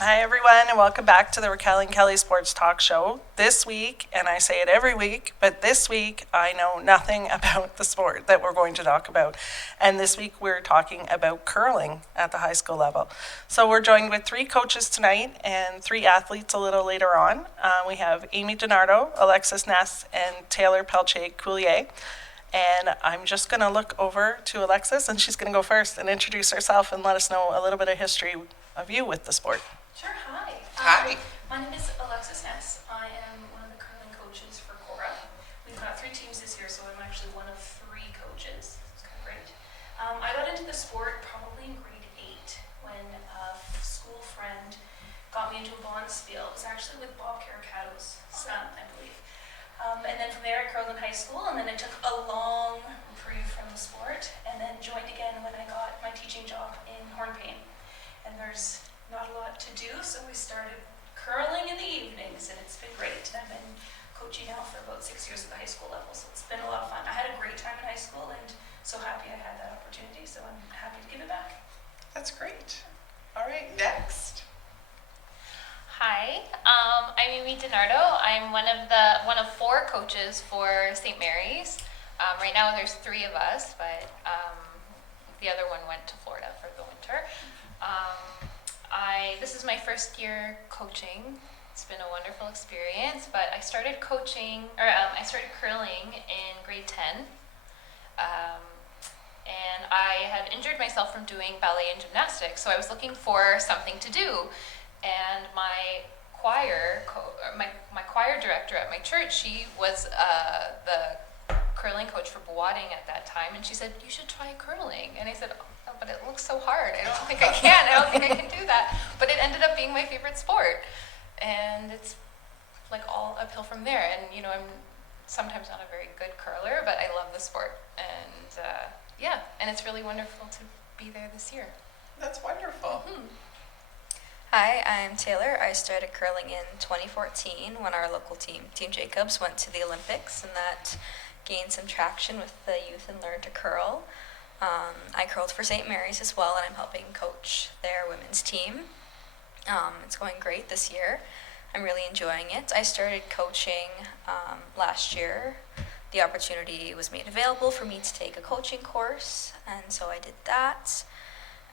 Hi, everyone, and welcome back to the Raquel and Kelly Sports Talk Show. This week, and I say it every week, but this week I know nothing about the sport that we're going to talk about. And this week we're talking about curling at the high school level. So we're joined with three coaches tonight and three athletes a little later on. We have Amy DiNardo, Alexis Ness, and Taylor Pelche-Coulier. And I'm just going to look over to Alexis, and she's going to go first and introduce herself and let us know a little bit of history of you with the sport. Sure, hi. Hi. My name is Alexis Ness. I am one of the curling coaches for Cora. We've got 3 teams this year, so I'm actually one of 3 coaches. It's kind of great. I got into the sport probably in grade 8 when a school friend got me into a bond spiel. It was actually with Bob Caricato's son, I believe. And then from there I curled in high school, and then I took a long reprieve from the sport, and then joined again when I got my teaching job in Hornpain. And there's not a lot to do, so we started curling in the evenings, and it's been great. I've been coaching now for about 6 years at the high school level, so it's been a lot of fun. I had a great time in high school, and so happy I had that opportunity, so I'm happy to give it back. That's great. All right, next. Hi, I'm Amy DiNardo. I'm one of 4 coaches for St. Mary's. Right now there's 3 of us, but the other one went to Florida for the winter. This is my first year coaching. It's been a wonderful experience, but I started I started curling in grade 10. And I had injured myself from doing ballet and gymnastics, so I was looking for something to do. And my choir director at my church, she was the curling coach for Boating at that time, and she said, "You should try curling." And I said, "Oh, but it looks so hard. I don't think I can. I don't think I can do that." But it ended up being my favorite sport, and it's like all uphill from there. And I'm sometimes not a very good curler, but I love the sport, and and it's really wonderful to be there this year. That's wonderful. Mm-hmm. Hi, I'm Taylor. I started curling in 2014 when our local team, Team Jacobs, went to the Olympics, and that gained some traction with the youth and learned to curl. I curled for St. Mary's as well, and I'm helping coach their women's team. It's going great this year. I'm really enjoying it. I started coaching last year. The opportunity was made available for me to take a coaching course, and so I did that,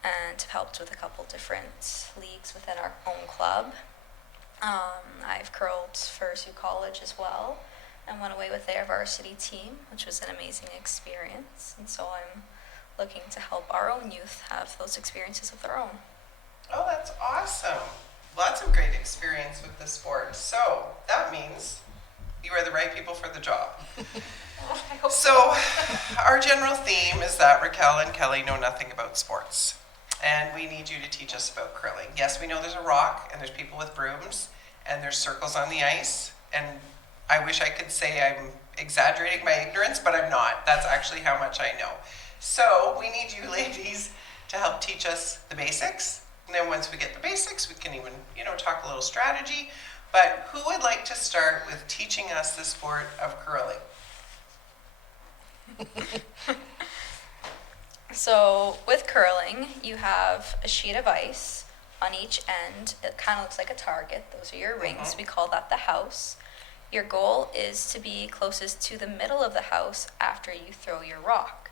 and helped with a couple different leagues within our own club. I've curled for Sioux College as well, and went away with their varsity team, which was an amazing experience. And so I'm looking to help our own youth have those experiences of their own. Oh, that's awesome. Lots of great experience with the sport. So that means you are the right people for the job. I hope So our general theme is that Raquel and Kelly know nothing about sports, and we need you to teach us about curling. Yes, we know there's a rock, and there's people with brooms, and there's circles on the ice, and I wish I could say I'm exaggerating my ignorance, but I'm not. That's actually how much I know. So we need you ladies to help teach us the basics. And then once we get the basics, we can even, talk a little strategy. But who would like to start with teaching us the sport of curling? So with curling, you have a sheet of ice on each end. It kind of looks like a target. Those are your rings. We call that the house. Your goal is to be closest to the middle of the house after you throw your rock.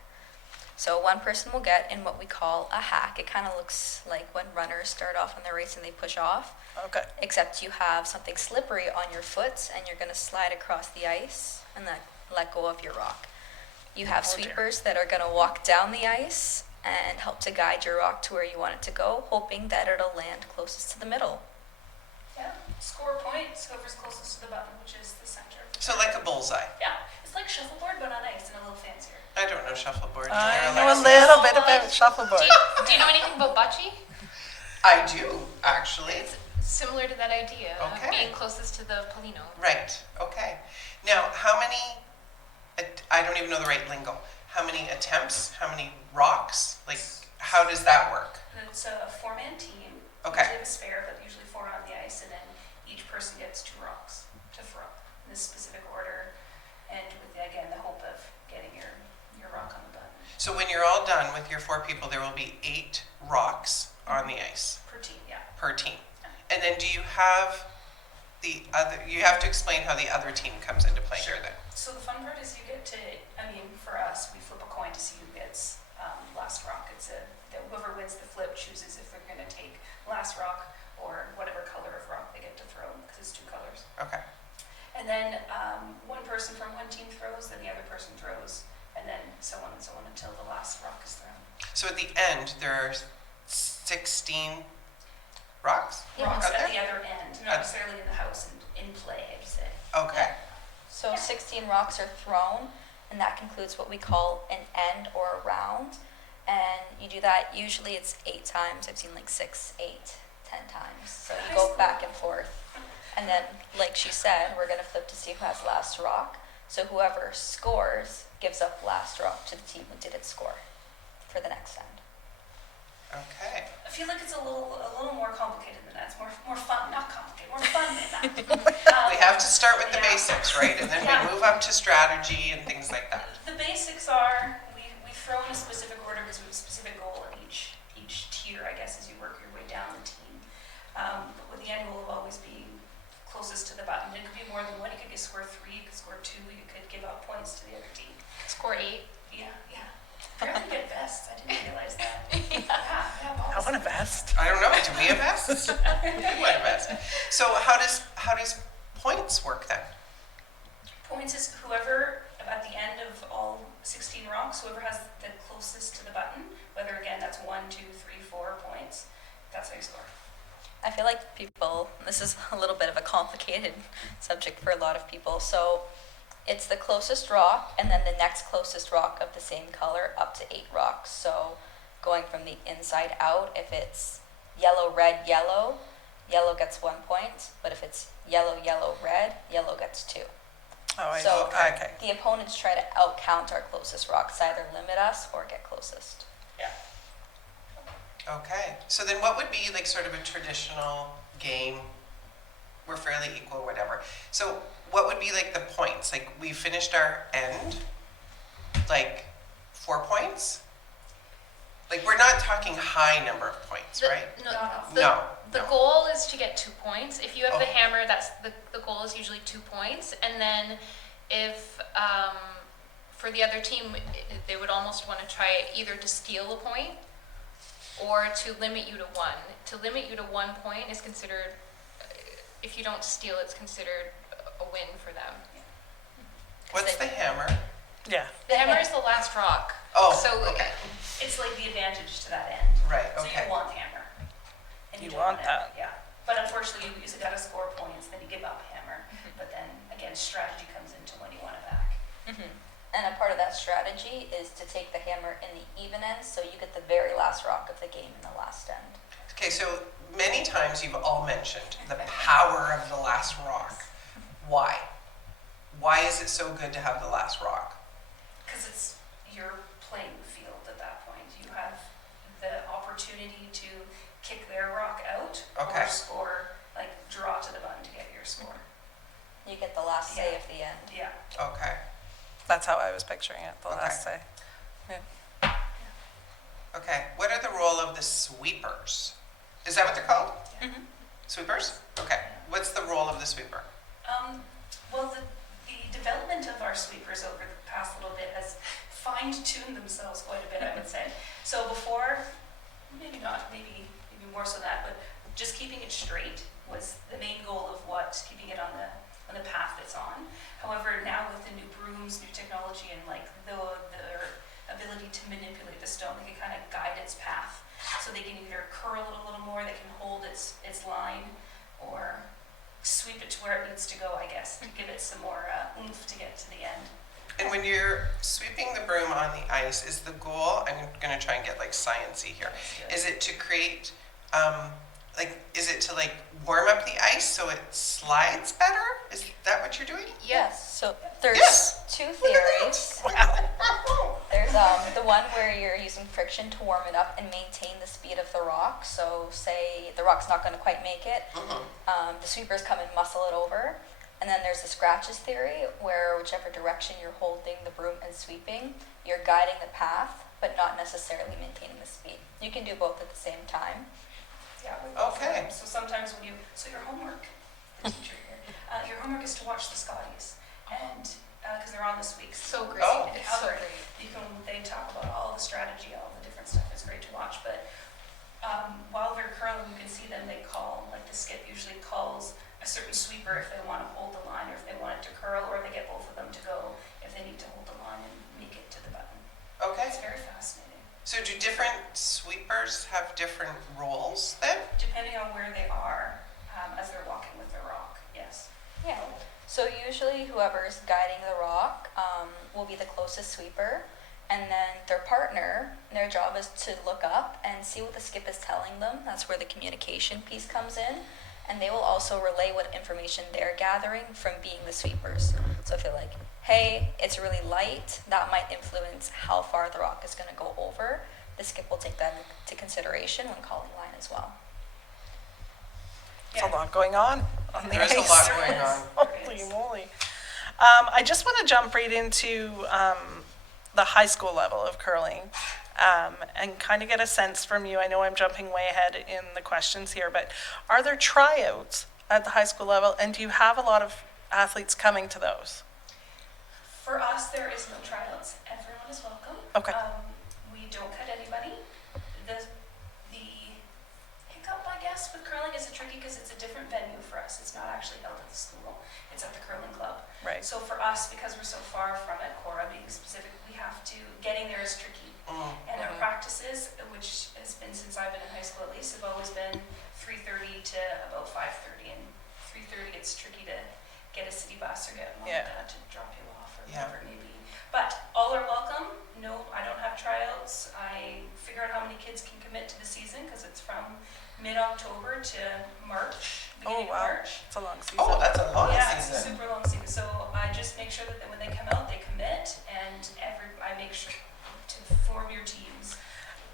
So one person will get in what we call a hack. It kind of looks like when runners start off on their race and they push off. Okay. Except you have something slippery on your foot, and you're going to slide across the ice and then let go of your rock. You have Oh, dear. sweepers that are going to walk down the ice and help to guide your rock to where you want it to go, hoping that it'll land closest to the middle. Yeah, score points, whoever's closest to the button, which is the center. So like a bullseye. Yeah, it's like shuffleboard, but on ice and a little fancier. I don't know shuffleboard. I There, know a Alexis. little bit about shuffleboard. Do you know anything about bocce? I do, actually. It's similar to that idea Okay. of being closest to the Polino. Right, okay. Now, how many, I don't even know the right lingo. How many attempts? How many rocks? Like, how does that work? And it's a 4-man team. Okay. Usually a spare, but usually 4 on the ice, and then each person gets 2 rocks to throw in this specific order, and with, again, the hope of getting your rock on the button So when you're all done with your 4 people, there will be 8 rocks on the ice per team, yeah. per team. And then do you have you have to explain how the other team comes into play here then. So the fun part is you get to, for us, we flip a coin to see who gets last rock. Whoever wins the flip chooses if they're going to take last rock or whatever color of rock they get to throw, because it's 2 colors. Okay. And then one person from one team throws, then the other person throws, and then so on until the last rock is thrown. So at the end, there are 16 rocks? Rocks out at there? the other end, not necessarily in the house and in play, I'd say. Okay. So 16 rocks are thrown, and that concludes what we call an end or a round. And you do that, usually it's 8 times. I've seen like 6, 8, 10 times. So you go back and forth. And then, like she said, we're going to flip to see who has last rock. So whoever scores gives up last rock to the team who didn't score for the next end. Okay. I feel like it's a little more complicated than that. It's more fun, not complicated, more fun than that. We have to start with the Yeah. basics, right? And then Yeah. we move up to strategy and things like that. The basics are we throw in a specific order because we have a specific goal in each tier, I guess, as you work your way down the team. But with the end goal of always being closest to the button, it could be more than one. You could score 3, you could score 2, you could give up points to the other team. Score 8. Yeah. Apparently get vests. I didn't realize that. Yeah, I balls. want a vest. I don't know. Do we have vests? We want a vest. So how does points work then? Points is whoever, at the end of all 16 rocks, whoever has the closest to the button, whether again that's 1, 2, 3, 4 points, that's how you score. I feel like this is a little bit of a complicated subject for a lot of people. So it's the closest rock and then the next closest rock of the same color up to 8 rocks. So going from the inside out, if it's yellow, red, yellow, yellow gets 1 point. But if it's yellow, yellow, red, yellow gets 2. Oh, I So okay. the opponents try to outcount our closest rocks, either limit us or get closest. Yeah. Okay. So then what would be like sort of a traditional game? We're fairly equal, whatever. So what would be like the points? Like we finished our end, like 4 points? Like we're not talking high number of points, right? The goal is to get 2 points. If you have the Oh. hammer, that's the goal is usually 2 points. And then if for the other team, they would almost want to try either to steal a point or to limit you to 1. To limit you to 1 point is considered, if you don't steal, it's considered a win for them. What's the hammer? Yeah. The hammer is the last rock. Oh, So okay. It's like the advantage to that end. Right, So okay. you want hammer. And You don't want it. that. Yeah. But unfortunately, you usually got to score points, then you give up hammer. But then, again, strategy comes into when you want it back. And a part of that strategy is to take the hammer in the even end, so you get the very last rock of the game in the last end. Okay, so many times you've all mentioned the power of the last rock. Why? Why is it so good to have the last rock? Because you're playing the field at that point. You have the opportunity to kick their rock out Okay. or score, like draw to the button to get your score. You get the last say Yeah. of the end. Yeah. Okay. That's how I was picturing it, the Okay. last say. Okay. What are the role of the sweepers? Is that what they're called? Mm-hmm. Sweepers? Okay. What's the role of the sweeper? Well, the development of our sweepers over the past little bit has fine-tuned themselves quite a bit, I would say. So before, maybe not, maybe more so that, but just keeping it straight was the main goal of keeping it on the path it's on. However, now with the new brooms, new technology, and like their ability to manipulate the stone, they can kind of guide its path. So they can either curl it a little more, they can hold its line, or sweep it to where it needs to go, I guess, to give it some more oomph to get to the end. And when you're sweeping the broom on the ice, is the goal, I'm going to try and get like sciencey here, is it to create, is it to like warm up the ice so it slides better? Is that what you're doing? Yes. So there's Yes. 2 Look at theories. Wow. There's the one where you're using friction to warm it up and maintain the speed of the rock. So say the rock's not going to quite make it, the sweepers come and muscle it over. And then there's the scratches theory, where whichever direction you're holding the broom and sweeping, you're guiding the path, but not necessarily maintaining the speed. You can do both at the same time. Yeah. Okay. Okay. So sometimes so your homework, the teacher here, your homework is to watch the Scotties, and because they're on this week. So great. Oh. It's so Albert, great. they talk about all the strategy, all the different stuff. It's great to watch. But while they're curling, you can see them. They call, like the skip usually calls a certain sweeper if they want to hold the line, or if they want it to curl, or they get both of them to go if they need to hold the line and make it to the button. Okay. It's very fascinating. So do different sweepers have different roles then? Depending on where they are as they're walking with their rock, yes. Yeah. So usually whoever's guiding the rock will be the closest sweeper, and then their partner, their job is to look up and see what the skip is telling them. That's where the communication piece comes in. And they will also relay what information they're gathering from being the sweepers. So if they're like, hey, it's really light, that might influence how far the rock is going to go over. The skip will take that into consideration when calling line as well. There's a lot going on the There is a ice. lot going on. Holy moly. I just want to jump right into the high school level of curling and kind of get a sense from you. I know I'm jumping way ahead in the questions here, but are there tryouts at the high school level, and do you have a lot of athletes coming to those? For us, there is no tryouts. Everyone is welcome. Okay. We don't cut anybody. The hiccup, I guess, with curling is tricky because it's a different venue for us. It's not actually held at the school. It's at the curling club. Right. So for us, because we're so far from it, Cora being specific, we have to, getting there is tricky. And our practices, which has been since I've been in high school at least, have always been 3:30 to about 5:30. And 3:30, it's tricky to get a city bus or get mom and dad to drop you off or whatever it may be. But all are welcome. No, I don't have tryouts. I figure out how many kids can commit to the season because it's from mid-October to March, beginning of March. It's a long season. Oh, that's a long Yeah, it's a season. super long season. So I just make sure that when they come out, they commit, and I make sure to form your teams.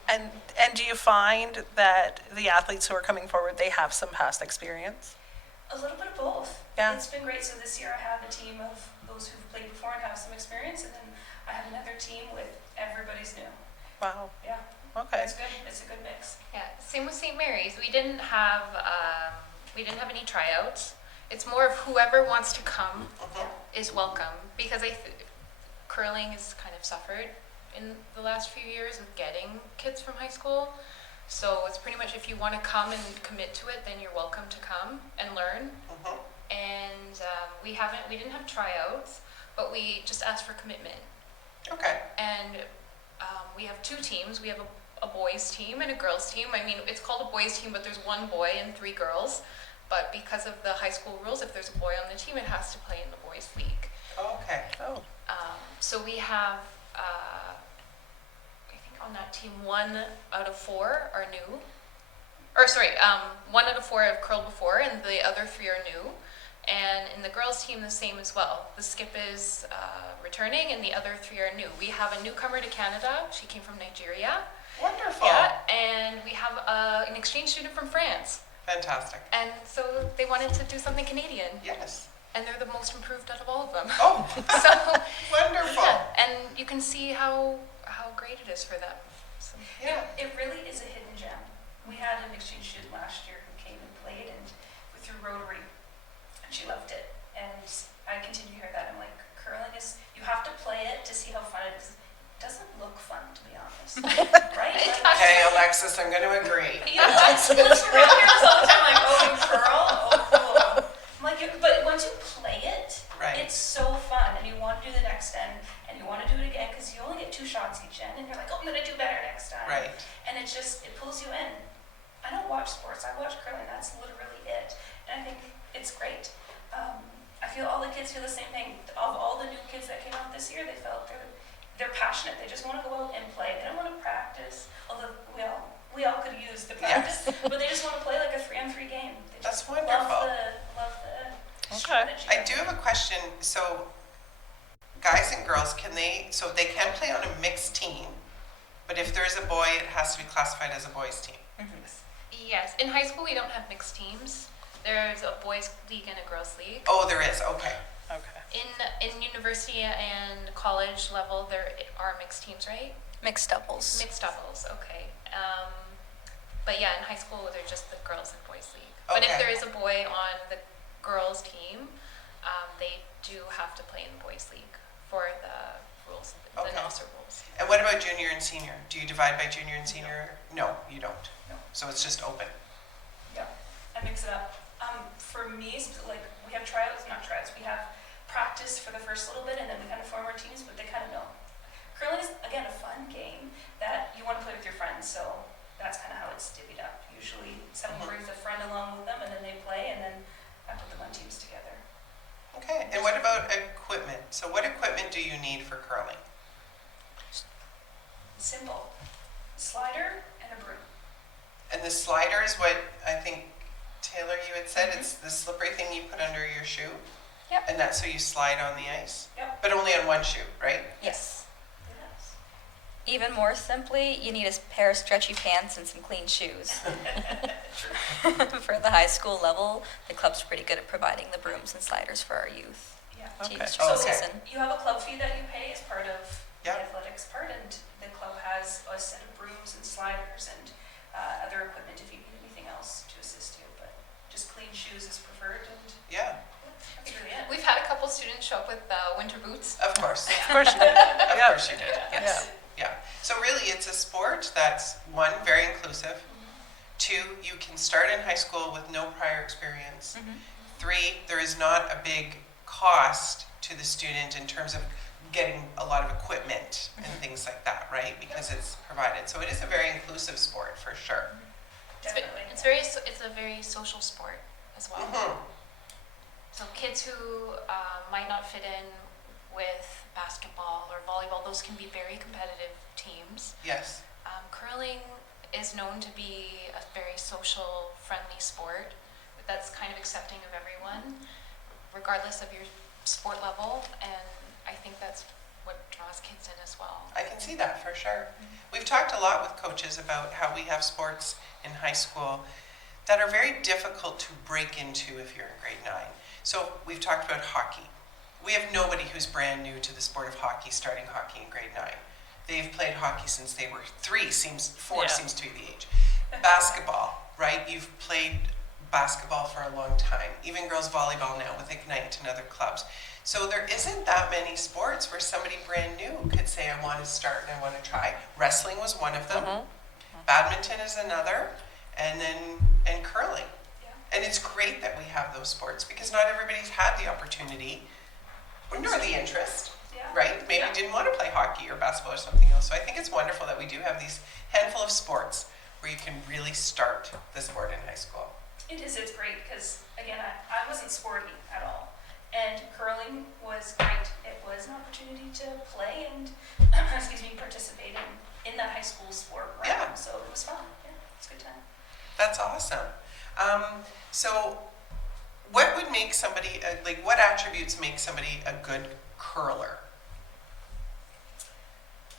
And do you find that the athletes who are coming forward, they have some past experience? A little bit of both. Yeah. It's been great. So this year I have a team of those who've played before and have some experience, and then I have another team with everybody's new. Wow. Yeah. Okay. It's good. It's a good mix. Yeah, same with St. Mary's. We didn't have any tryouts. It's more of whoever wants to come is welcome, because curling has kind of suffered in the last few years of getting kids from high school. So it's pretty much if you want to come and commit to it, then you're welcome to come and learn. And we didn't have tryouts, but we just asked for commitment. Okay. And we have two teams. We have a boys team and a girls team. I mean, it's called a boys team, but there's one boy and 3 girls. But because of the high school rules, if there's a boy on the team, it has to play in the boys league. Okay. Oh. So we have, I think on that team, 1 out of 4 are new. Or sorry, 1 out of 4 have curled before, and the other 3 are new. And in the girls' team, the same as well. The skip is returning, and the other 3 are new. We have a newcomer to Canada. She came from Nigeria. Wonderful. Yeah, and we have an exchange student from France. Fantastic. And so they wanted to do something Canadian, Yes. and they're the most improved out of all of them. Oh, So, wonderful. yeah, and you can see how great it is for them. So, Yeah. It really is a hidden gem. We had an exchange student last year who came and played and through Rotary, and she loved it. And I continue to hear that. I'm like, curling is, you have to play it to see how fun it is. It doesn't look fun, to be honest. Right? It Like, does. Okay, Alexis, I'm going to agree. yeah, let's hear this all the time, like, oh, you curl? Oh, cool. I'm like, but once you play it, Right. it's so fun, and you want to do the next end, and you want to do it again, because you only get 2 shots each end, and you're like, oh, I'm going to do better next time. Right. And it pulls you in. I don't watch sports, I watch curling, that's literally it. And I think it's great. I feel all the kids feel the same thing. Of all the new kids that came out this year, they felt they're passionate. They just want to go out and play. They don't want to practice, although we all could use the practice, but they just want to play like a 3-on-3 game. They That's just wonderful. Love the Okay. strategy. I do have a question. So, guys and girls, they can play on a mixed team, but if there's a boy, it has to be classified as a boys' team. yes, in high school we don't have mixed teams. There's a boys league and a girls league. Oh, there is. Okay. Okay. In university and college level, there are mixed teams, right? Mixed doubles. Mixed doubles, okay. But yeah, in high school, they're just the girls and boys league. But if Okay. there is a boy on the girls team, they do have to play in the boys league for the rules, the Okay. NOSR rules. And what about junior and senior? Do you divide by junior and senior? No, you don't. No. So it's just open. Yeah, I mix it up. For me, like, we have tryouts, not tryouts, we have practice for the first little bit, and then we kind of form our teams, but they kind of know. Curling is, again, a fun game that you want to play with your friends, so that's kind of how it's divvied up. Usually someone brings a friend along with them, and then they play, and then I put them on teams together. Okay. And what about equipment? So what equipment do you need for curling? Simple. Slider and a broom. And the slider is what I think, Taylor, you had said, it's the slippery thing you put under your shoe? Yep. And that's so you slide on the ice? Yep. But only on one shoe, right? Yes. Yes. Even more simply, you need a pair of stretchy pants and some clean shoes. For the high school level, the club's pretty good at providing the brooms and sliders for our youth Yeah. teams Okay. through the Okay. season. You have a club fee that you pay as part of Yeah. the athletics part, and the club has a set of brooms and sliders and other equipment if you need anything else to assist you. But just clean shoes is preferred, and Yeah, that's really it. We've had a couple students show up with winter boots. of course. Of course you did. Of Yeah. course you did, yes. Yeah. So really, it's a sport that's, one, very inclusive. Two, you can start in high school with no prior experience. Three, there is not a big cost to the student in terms of getting a lot of equipment and things like that, right? Because it's provided. So it is a very inclusive sport for sure. Definitely. It's a very social sport as well. Mhm. So kids who might not fit in with basketball or volleyball, those can be very competitive teams. Yes. Curling is known to be a very social, friendly sport that's kind of accepting of everyone, regardless of your sport level, and I think that's what draws kids in as well. I can see that for sure. We've talked a lot with coaches about how we have sports in high school that are very difficult to break into if you're in grade 9. So we've talked about hockey. We have nobody who's brand new to the sport of hockey starting hockey in grade 9. They've played hockey since they were 3, four Yeah. seems to be the age. Basketball, right? You've played basketball for a long time. Even girls volleyball now with Ignite and other clubs. So there isn't that many sports where somebody brand new could say, I want to start and I want to try. Wrestling was one of them. Badminton is another. And curling. Yeah. And it's great that we have those sports because not everybody's had the opportunity nor the interest, Yeah. right? Maybe Yeah. didn't want to play hockey or basketball or something else. So I think it's wonderful that we do have these handful of sports where you can really start the sport in high school. It is, it's great, because, again, I wasn't sporty at all, and curling was great. It was an opportunity to play and, participate in that high school sport realm, Yeah. so it was fun, yeah, it's a good time. That's awesome. So what would make somebody, what attributes make somebody a good curler?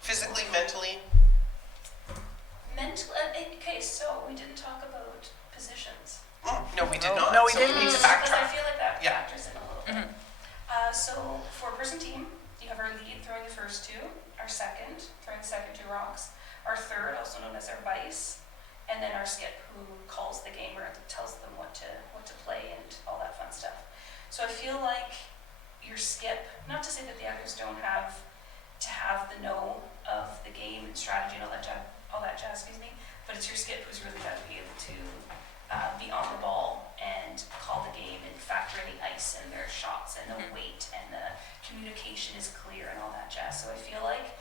Physically, mentally? Okay, so we didn't talk about positions. No, we did No, not. no, we So didn't. we need to Because I backtrack. feel like that Yeah. factors in a little bit. So four-person team, you have our lead throwing the first two, our second throwing the second two rocks, our third, also known as our vice, and then our skip who calls the game or tells them what to play and all that fun stuff. So I feel like your skip, not to say that the others don't have to have the know of the game and strategy and all that jazz, but it's your skip who's really got to be able to be on the ball and call the game and factor in the ice and their shots and the weight and the communication is clear and all that jazz. So I feel like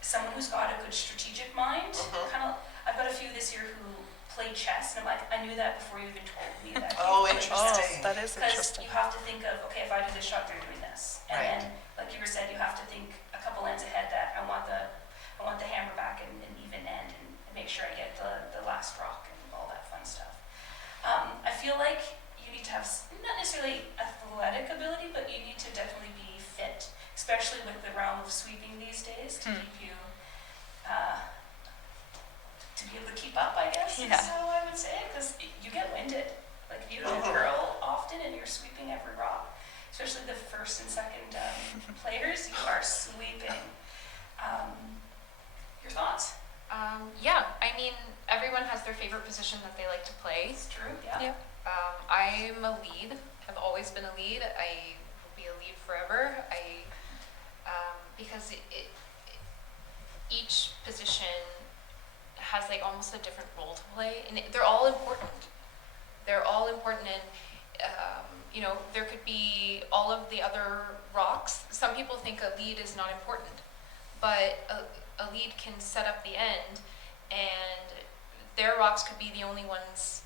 someone who's got a good strategic mind, I've got a few this year who play chess, and I'm like, I knew that before you even told me that. Oh, Oh, interesting. that is Because interesting. you have to think of, okay, if I do this shot, they're doing this. And Right. then, like you were said, you have to think a couple ends ahead that I want the hammer back and even end and make sure I get the last rock and all that fun stuff. I feel like you need to have, not necessarily athletic ability, but you need to definitely be fit, especially with the realm of sweeping these days to keep you, to be able to keep up, I guess, Yeah. is how I would say it, because you get winded. Like if you don't curl often and you're sweeping every rock, especially the first and second players, you are sweeping. Your thoughts? Yeah, I mean, everyone has their favorite position that they like to play. It's true, yeah. Yeah. I'm a lead. I've always been a lead. I will be a lead forever. Because each position has like almost a different role to play, and they're all important. They're all important, and you know, there could be all of the other rocks. Some people think a lead is not important, but a lead can set up the end, and their rocks could be the only ones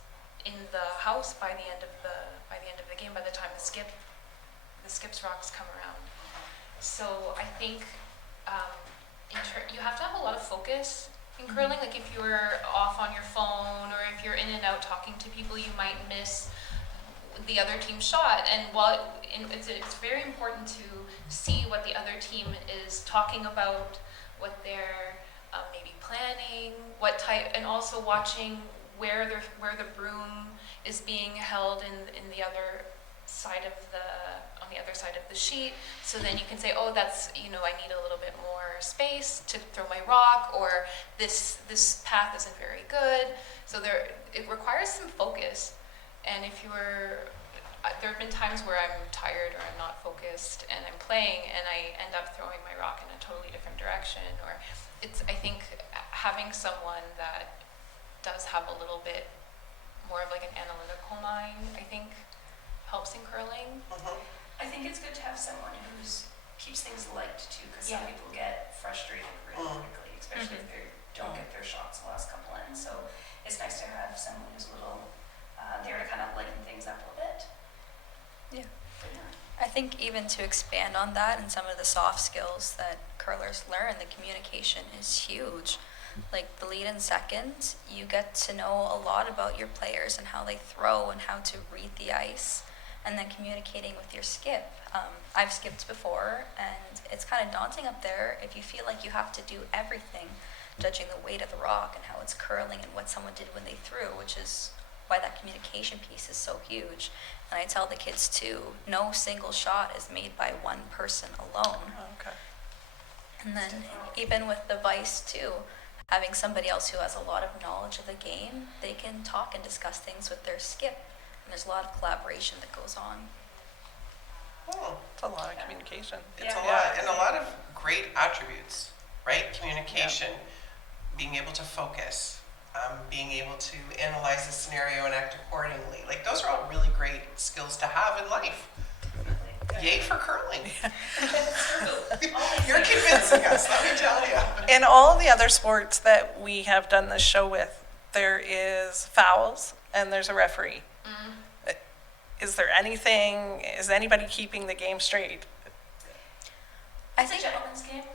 in the house by the end of the game. By the time the skips rocks come around. So I think you have to have a lot of focus in curling. Like if you're off on your phone or if you're in and out talking to people, you might miss the other team's shot. And it's very important to see what the other team is talking about, what they're maybe planning, what type, and also watching where the broom is being held in the other side of on the other side of the sheet. So then you can say, oh, that's, you know, I need a little bit more space to throw my rock, or this path isn't very good. So it requires some focus. And if there have been times where I'm tired or I'm not focused and I'm playing and I end up throwing my rock in a totally different direction. Or I think having someone that does have a little bit more of like an analytical mind, I think helps in curling. I think it's good to have someone who keeps things light too, because some people get frustrated really quickly, especially if they don't get their shots the last couple in. So it's nice to have someone who's a little there to kind of lighten things up a little bit. Yeah. I think even to expand on that and some of the soft skills that curlers learn, the communication is huge. Like the lead and second, you get to know a lot about your players and how they throw and how to read the ice, and then communicating with your skip. I've skipped before, and it's kind of daunting up there if you feel like you have to do everything, judging the weight of the rock and how it's curling and what someone did when they threw, which is why that communication piece is so huge. And I tell the kids too, no single shot is made by one person alone. Okay. And then even with the vice too, having somebody else who has a lot of knowledge of the game, they can talk and discuss things with their skip. And there's a lot of collaboration that goes on. It's a lot of communication. It's a lot, and a lot of great attributes, right? Communication, being able to focus, being able to analyze a scenario and act accordingly. Like those are all really great skills to have in life. Yay for curling. You're convincing us, let me tell you. In all the other sports that we have done this show with, there is fouls and there's a referee. Is anybody keeping the game straight? I It's a think gentleman's game.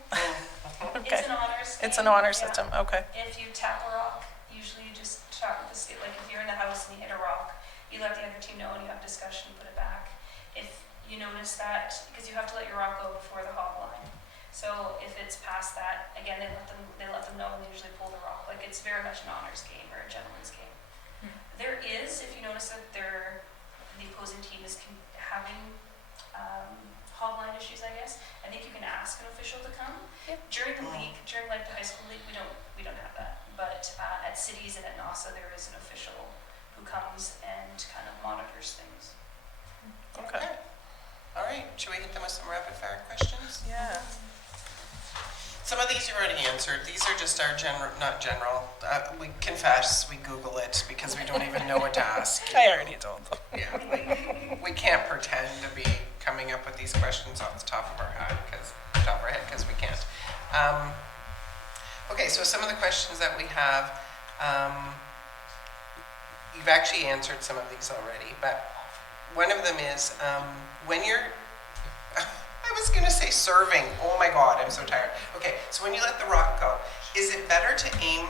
Okay. It's an honors game. It's an honor yeah. system, okay. If you tap a rock, usually you just talk with the skip. Like if you're in the house and you hit a rock, you let the other team know and you have discussion, put it back. If you notice that, because you have to let your rock go before the hog line. So if it's past that, again, they let them know and they usually pull the rock. Like it's very much an honors game or a gentleman's game. There is, if you notice that the opposing team is having hog line issues, I guess, I think you can ask an official to come. Yep. During the league, during like the high school league, we don't have that. But at cities and at NASA, there is an official who comes and kind of monitors things. Okay. All right, should we hit them with some rapid fire questions? Yeah. Some of these you already answered. These are just our not general. We confess, we Google it because we don't even know what to ask. I already told them. Yeah, we can't pretend to be coming up with these questions off the top of our head because we can't. Okay, so some of the questions that we have, you've actually answered some of these already, but one of them is when you're, I was going to say serving. Oh my God, I'm so tired. Okay, so when you let the rock go, is it better to aim,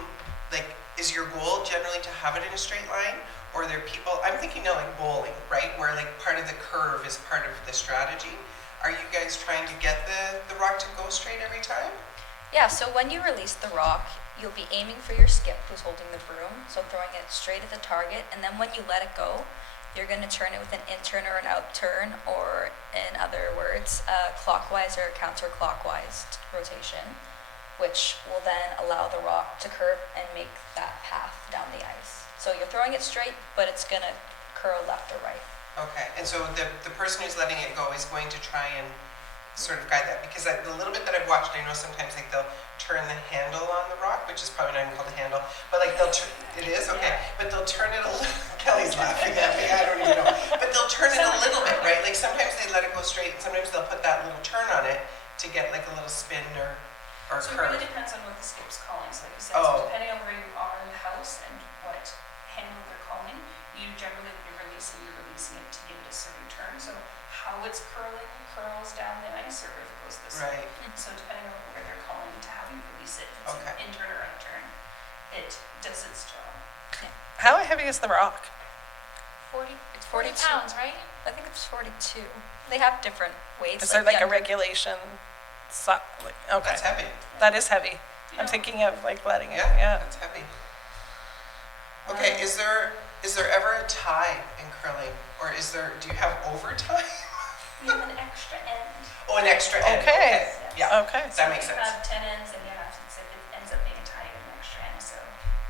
like, is your goal generally to have it in a straight line? Or are there people, I'm thinking now like bowling, right? Where like part of the curve is part of the strategy. Are you guys trying to get the rock to go straight every time? Yeah, so when you release the rock, you'll be aiming for your skip who's holding the broom, so throwing it straight at the target, and then when you let it go, you're going to turn it with an in-turn or an out-turn, or in other words, clockwise or counterclockwise rotation. which will then allow the rock to curve and make that path down the ice. So you're throwing it straight, but it's going to curl left or right. Okay, and so the person who's letting it go is going to try and sort of guide that, because the little bit that I've watched, I know sometimes like they'll turn the handle on the rock, which is probably not even called a handle, but like it is, okay, but they'll turn it a little, Kelly's laughing at me, I don't even know, but they'll turn it a little bit, right? Like sometimes they let it go straight, and sometimes they'll put that little turn on it to get like a little spin or So it curve. really depends on what the skip's calling. So like you said, Oh. so depending on where you are in the house and what handle they're calling, you generally, when you're releasing it to give it a certain turn. So how it's curls down the ice, or if it goes this way. Right, So depending on where they're calling to have you release it, if it's Okay. an in turn or out turn, it does its job. How heavy is the rock? 40, it's 42. 40 pounds, right? I think it's 42. They have different weights. Is there like a younger- regulation? Okay, that's heavy. that is heavy. You I'm know, thinking of like letting it, Yeah, yeah. that's heavy. Okay, is there ever a tie in curling, or do you have overtime? we have an extra end. Oh, an extra end. Okay. Yeah, Okay, that makes You sense. have 10 ends, and yeah, if it ends up being a tie, you have an extra end. So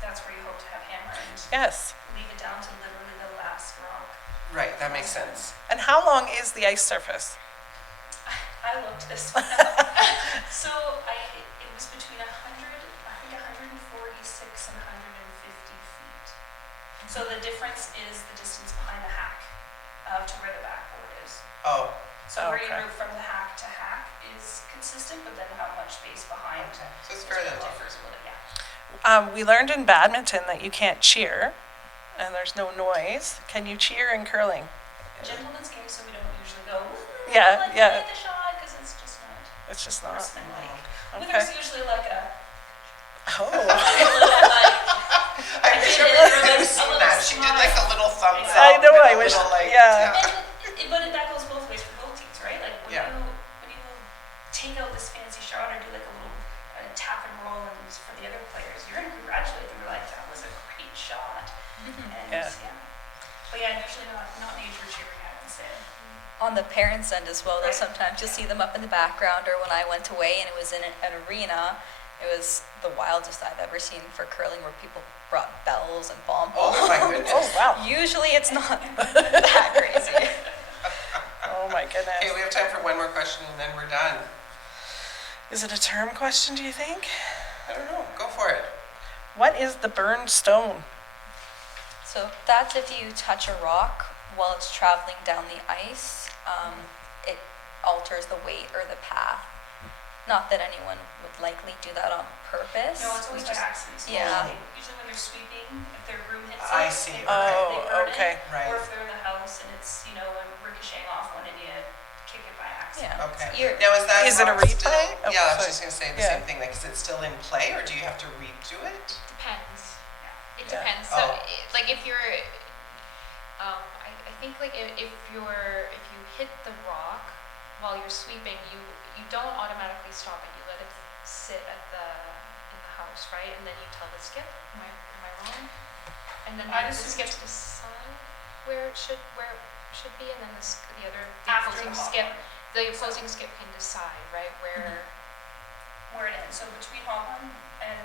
that's where you hope to have hammer and yes. leave it down to literally the last rock. Right, that makes sense. And how long is the ice surface? I looked this one up. So it was between 100, I think 146 and 150 feet. So the difference is the distance behind the hack to where the backboard is. Oh, So where you Okay. move from the hack to hack is consistent, but then how much space behind okay, so it's is fairly what long. differs a little, yeah. We learned in badminton that you can't cheer and there's no noise. Can you cheer in curling? Gentlemen's game, so we don't usually go, Yeah, like, yeah. hit the shot, because it's just not It's just not. sportsmanlike. But Okay. there's usually like a Oh, little, like, I've did never it, or really like seen a that. little She did like a little thumbs Yeah. up. I know, and I a wish- little, like, yeah. but that goes both ways for both teams, right? Like when Yeah. you take out this fancy shot or do like a little tap and roll, and for the other players, you're gonna congratulate them. You're like, that was a great shot. And Yeah. but yeah, usually not major cheering, I would say. On the parents' end as well, though, Right. sometimes you'll see them up in the background, or when I went away and it was in an arena, it was the wildest I've ever seen for curling, where people brought bells and bomb Oh my goodness. oh wow. Usually it's not that crazy. Oh my Okay, goodness. we have time for one more question and then we're done. Is it a term question, do you think? I don't know, go for it. What is the burned stone? So that's if you touch a rock while it's traveling down the ice, it alters the weight or the path. Not that anyone would likely do that on purpose. No, it's We always by just- accident. So yeah. Usually when they're sweeping, if their room hits I it, see, they okay. burn it, Oh, they burn okay. it. Right. Or if they're in the house and it's, ricocheting off one and you kick it by accident. Yeah. Okay. You're- Now, is that Is it a rock replay? still- Oh, Yeah, I was sorry. just gonna say the Yeah. same thing, like, is it still in play, or do you have to redo it? Depends. It Yeah. depends. Oh. So, like if you're, I think like if you hit the rock while you're sweeping, you don't automatically stop it. You let it sit in the house, right? And then you tell the skip. Am I wrong? And then I the assume skip it's- decide where it should be, and then the After opposing the skip. hog The opposing skip can decide, right, where. where it ends. So between hogline and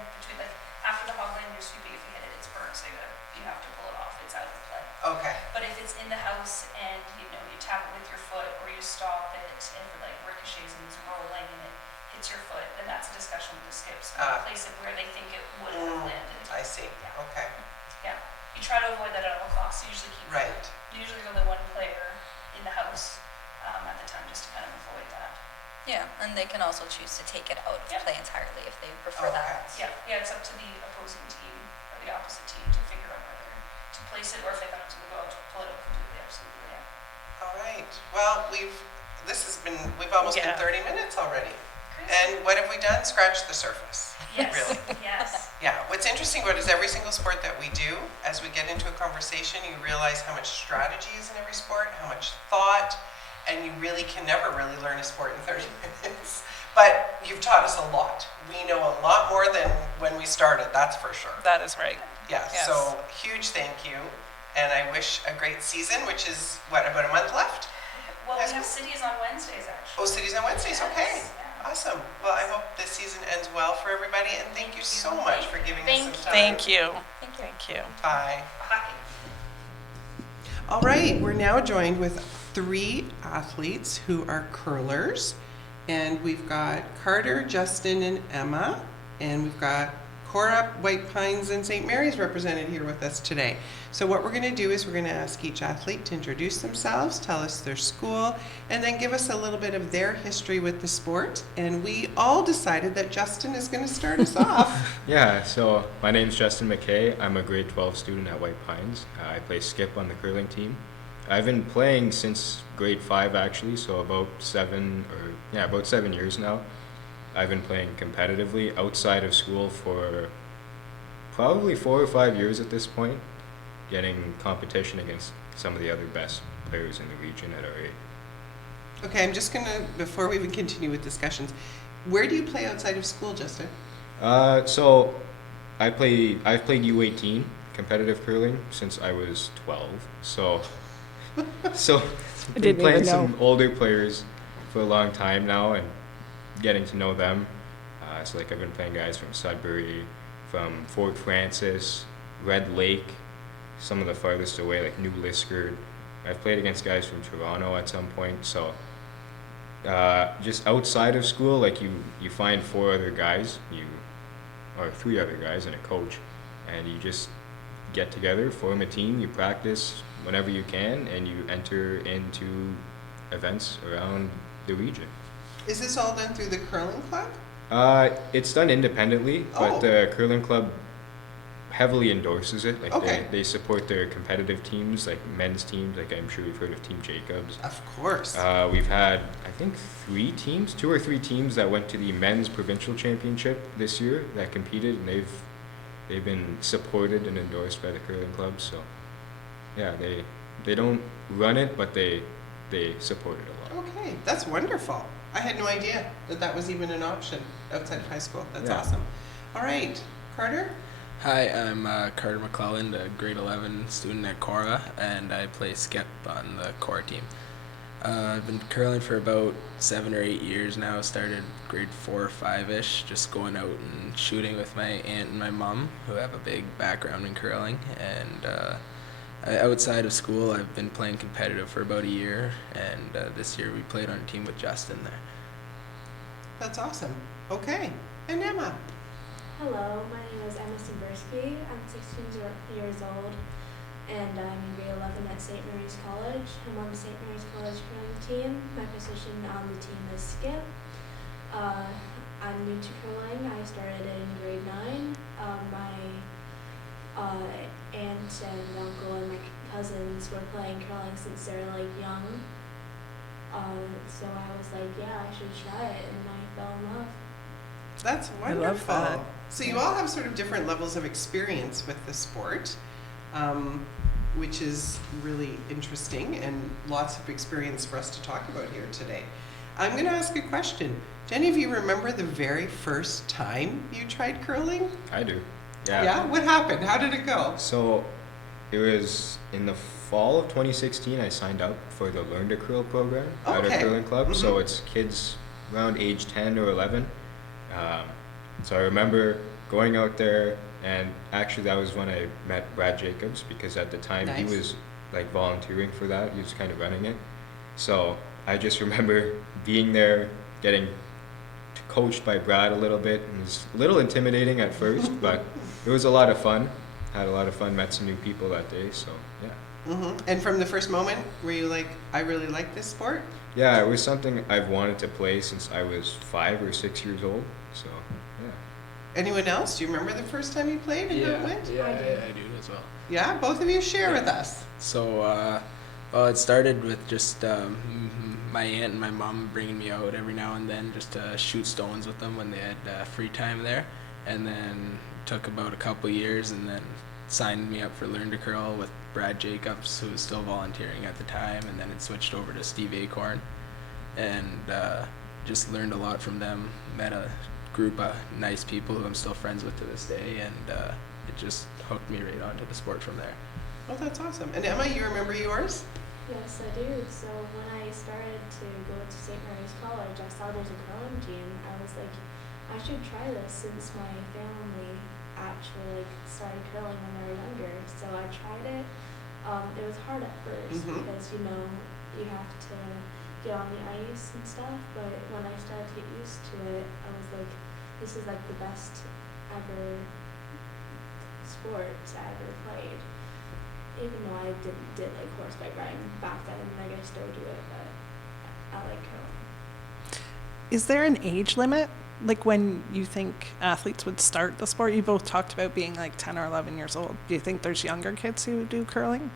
after the hogline, you're sweeping. If you hit it, it's burnt. So you have to pull it off. It's out of play. Okay, But if it's in the house and you tap it with your foot, or you stop it and it ricochets and is rolling and it hits your foot, then that's a discussion with the skips. Place it where they think it would have landed. I see, Yeah. okay, Yeah. You try to avoid that at all costs. You usually keep right. usually only one player in the house at the time, just to kind of avoid that. Yeah, and they can also choose to take it out of Yeah. play entirely if they prefer Okay. that. Yeah, it's up to the opposing team or the opposite team to figure out whether to place it, or if they thought it was going to go out, to pull it out completely. Absolutely, yeah. All right, well, we've almost been Yeah. 30 minutes already. Crazy. And what have we done? Scratched the surface. Yes. Really? Yes. Yeah, what's interesting about it is every single sport that we do, as we get into a conversation, you realize how much strategy is in every sport, how much thought, and you really can never really learn a sport in 30 minutes. But you've taught us a lot. We know a lot more than when we started, that's for sure. That is right. Yeah, Yes. so huge thank you. And I wish a great season, which is, what, about a month left? Well, Yes, we have ma'am. cities on Wednesdays, actually. Oh, cities on Wednesdays, okay. Yes, yeah. Awesome. Well, I hope this season ends well for everybody, and thank you so much for giving us some time. Thank you. Thank you. Thank you. Bye. Bye. All right, we're now joined with 3 athletes who are curlers. And we've got Carter, Justin, and Emma. And we've got Cora, White Pines, and St. Mary's represented here with us today. So what we're going to do is we're going to ask each athlete to introduce themselves, tell us their school, and then give us a little bit of their history with the sport. And we all decided that Justin is going to start us off. Yeah, so my name's Justin McKay. I'm a grade 12 student at White Pines. I play skip on the curling team. I've been playing since grade 5 actually, so about 7 years now. I've been playing competitively outside of school for probably 4 or 5 years at this point, getting competition against some of the other best players in the region at our age. Okay, I'm just going to, before we even continue with discussions, where do you play outside of school, Justin? So I've played U18 competitive curling since I was 12. So I've been playing some older players for a long time now and getting to know them. So like I've been playing guys from Sudbury, from Fort Francis, Red Lake, some of the farthest away like New Liskeard. I've played against guys from Toronto at some point. So just outside of school, like you find 4 other guys, or 3 other guys and a coach, and you just get together, form a team, you practice whenever you can, and you enter into events around the region. Is this all done through the curling club? It's done independently, but the curling club heavily endorses it. Like Okay. they support their competitive teams, like men's teams. Like I'm sure you've heard of Team Jacobs. Of course. We've had, I think, 2 or 3 teams that went to the men's provincial championship this year that competed, and they've been supported and endorsed by the curling club. So, yeah, they don't run it, but they support it a lot. Okay, that's wonderful. I had no idea that was even an option outside of high school. That's Yeah. awesome. All right, Carter? Hi, I'm Carter McClelland, a grade 11 student at Cora, and I play skip on the Cora team. I've been curling for about 7 or 8 years now. Started grade 4 or 5-ish, just going out and shooting with my aunt and my mom, who have a big background in curling. And outside of school, I've been playing competitive for about a year, and this year we played on a team with Justin there. That's awesome. Okay, and Emma? Hello, my name is Emma Simberski. I'm 16 years old, and I'm in grade 11 at St. Mary's College. I'm on the St. Mary's College curling team. My position on the team is skip. I'm new to curling. I started in grade 9. My aunt and uncle and my cousins were playing curling since they're young. So I was like, yeah, I should try it, and I fell in love. That's I wonderful. love that. So you all have sort of different levels of experience with the sport, which is really interesting and lots of experience for us to talk about here today. I'm going to ask a question. Do any of you remember the very first time you tried curling? I do. Yeah? What happened? How did it go? So it was in the fall of 2016 I signed up for the Learn to Curl program at our Okay. curling club. So Mhm. it's kids around age 10 or 11. So I remember going out there, and actually that was when I met Brad Jacobs, because at the time he Nice. was volunteering for that. He was kind of running it. So I just remember being there, getting coached by Brad a little bit, and it was a little intimidating at first, but it was a lot of fun. Had a lot of fun, met some new people that day, so yeah. And from the first moment, were you like, I really like this sport? Yeah, it was something I've wanted to play since I was 5 or 6 years old, so yeah. Anyone else? Do you remember the first time you played and how it went? I do as well. Yeah, both of you share with us. So, well, it started with just my aunt and my mom bringing me out every now and then just to shoot stones with them when they had free time there. And then took about a couple years and then signed me up for Learn to Curl with Brad Jacobs, who was still volunteering at the time. And then it switched over to Steve Acorn. And just learned a lot from them. Met a group of nice people who I'm still friends with to this day. And it just hooked me right onto the sport from there. Oh, that's awesome. And Emma, you remember yours? Yes, I do. So when I started to go to St. Mary's College, I saw there's a curling team. I was like, I should try this since my family actually like started curling when they were younger. So I tried it. It was hard at first because you have to get on the ice and stuff. But when I started to get used to it, I was like, this is like the best ever sport I ever played. Even though I did like horseback riding back then, like I still do it, but I like curling. Is there an age limit? Like when you think athletes would start the sport? You both talked about being like 10 or 11 years old. Do you think there's younger kids who do curling?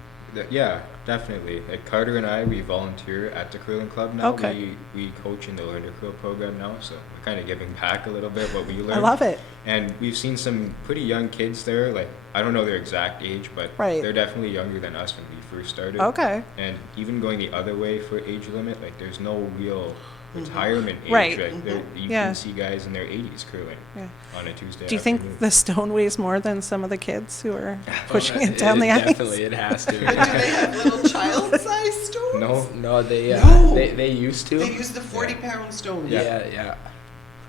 Yeah, definitely. Like Carter and I, we volunteer at the curling club now. Okay. We coach in the Learn to Curl program now, so we're kind of giving back a little bit what we learned. I love it. And we've seen some pretty young kids there. Like I don't know their exact age, but Right. they're definitely younger than us when we first started. Okay. And even going the other way for age limit, like there's no real retirement age. Right. Like you Yeah. can see guys in their 80s curling Yeah. on a Tuesday. Do you think afternoon. the stone weighs more than some of the kids who are pushing it down the ice? Definitely, it has to. But do they have little child-sized stones? No. No, they No. they used to. They use the 40-pound stones. Yeah.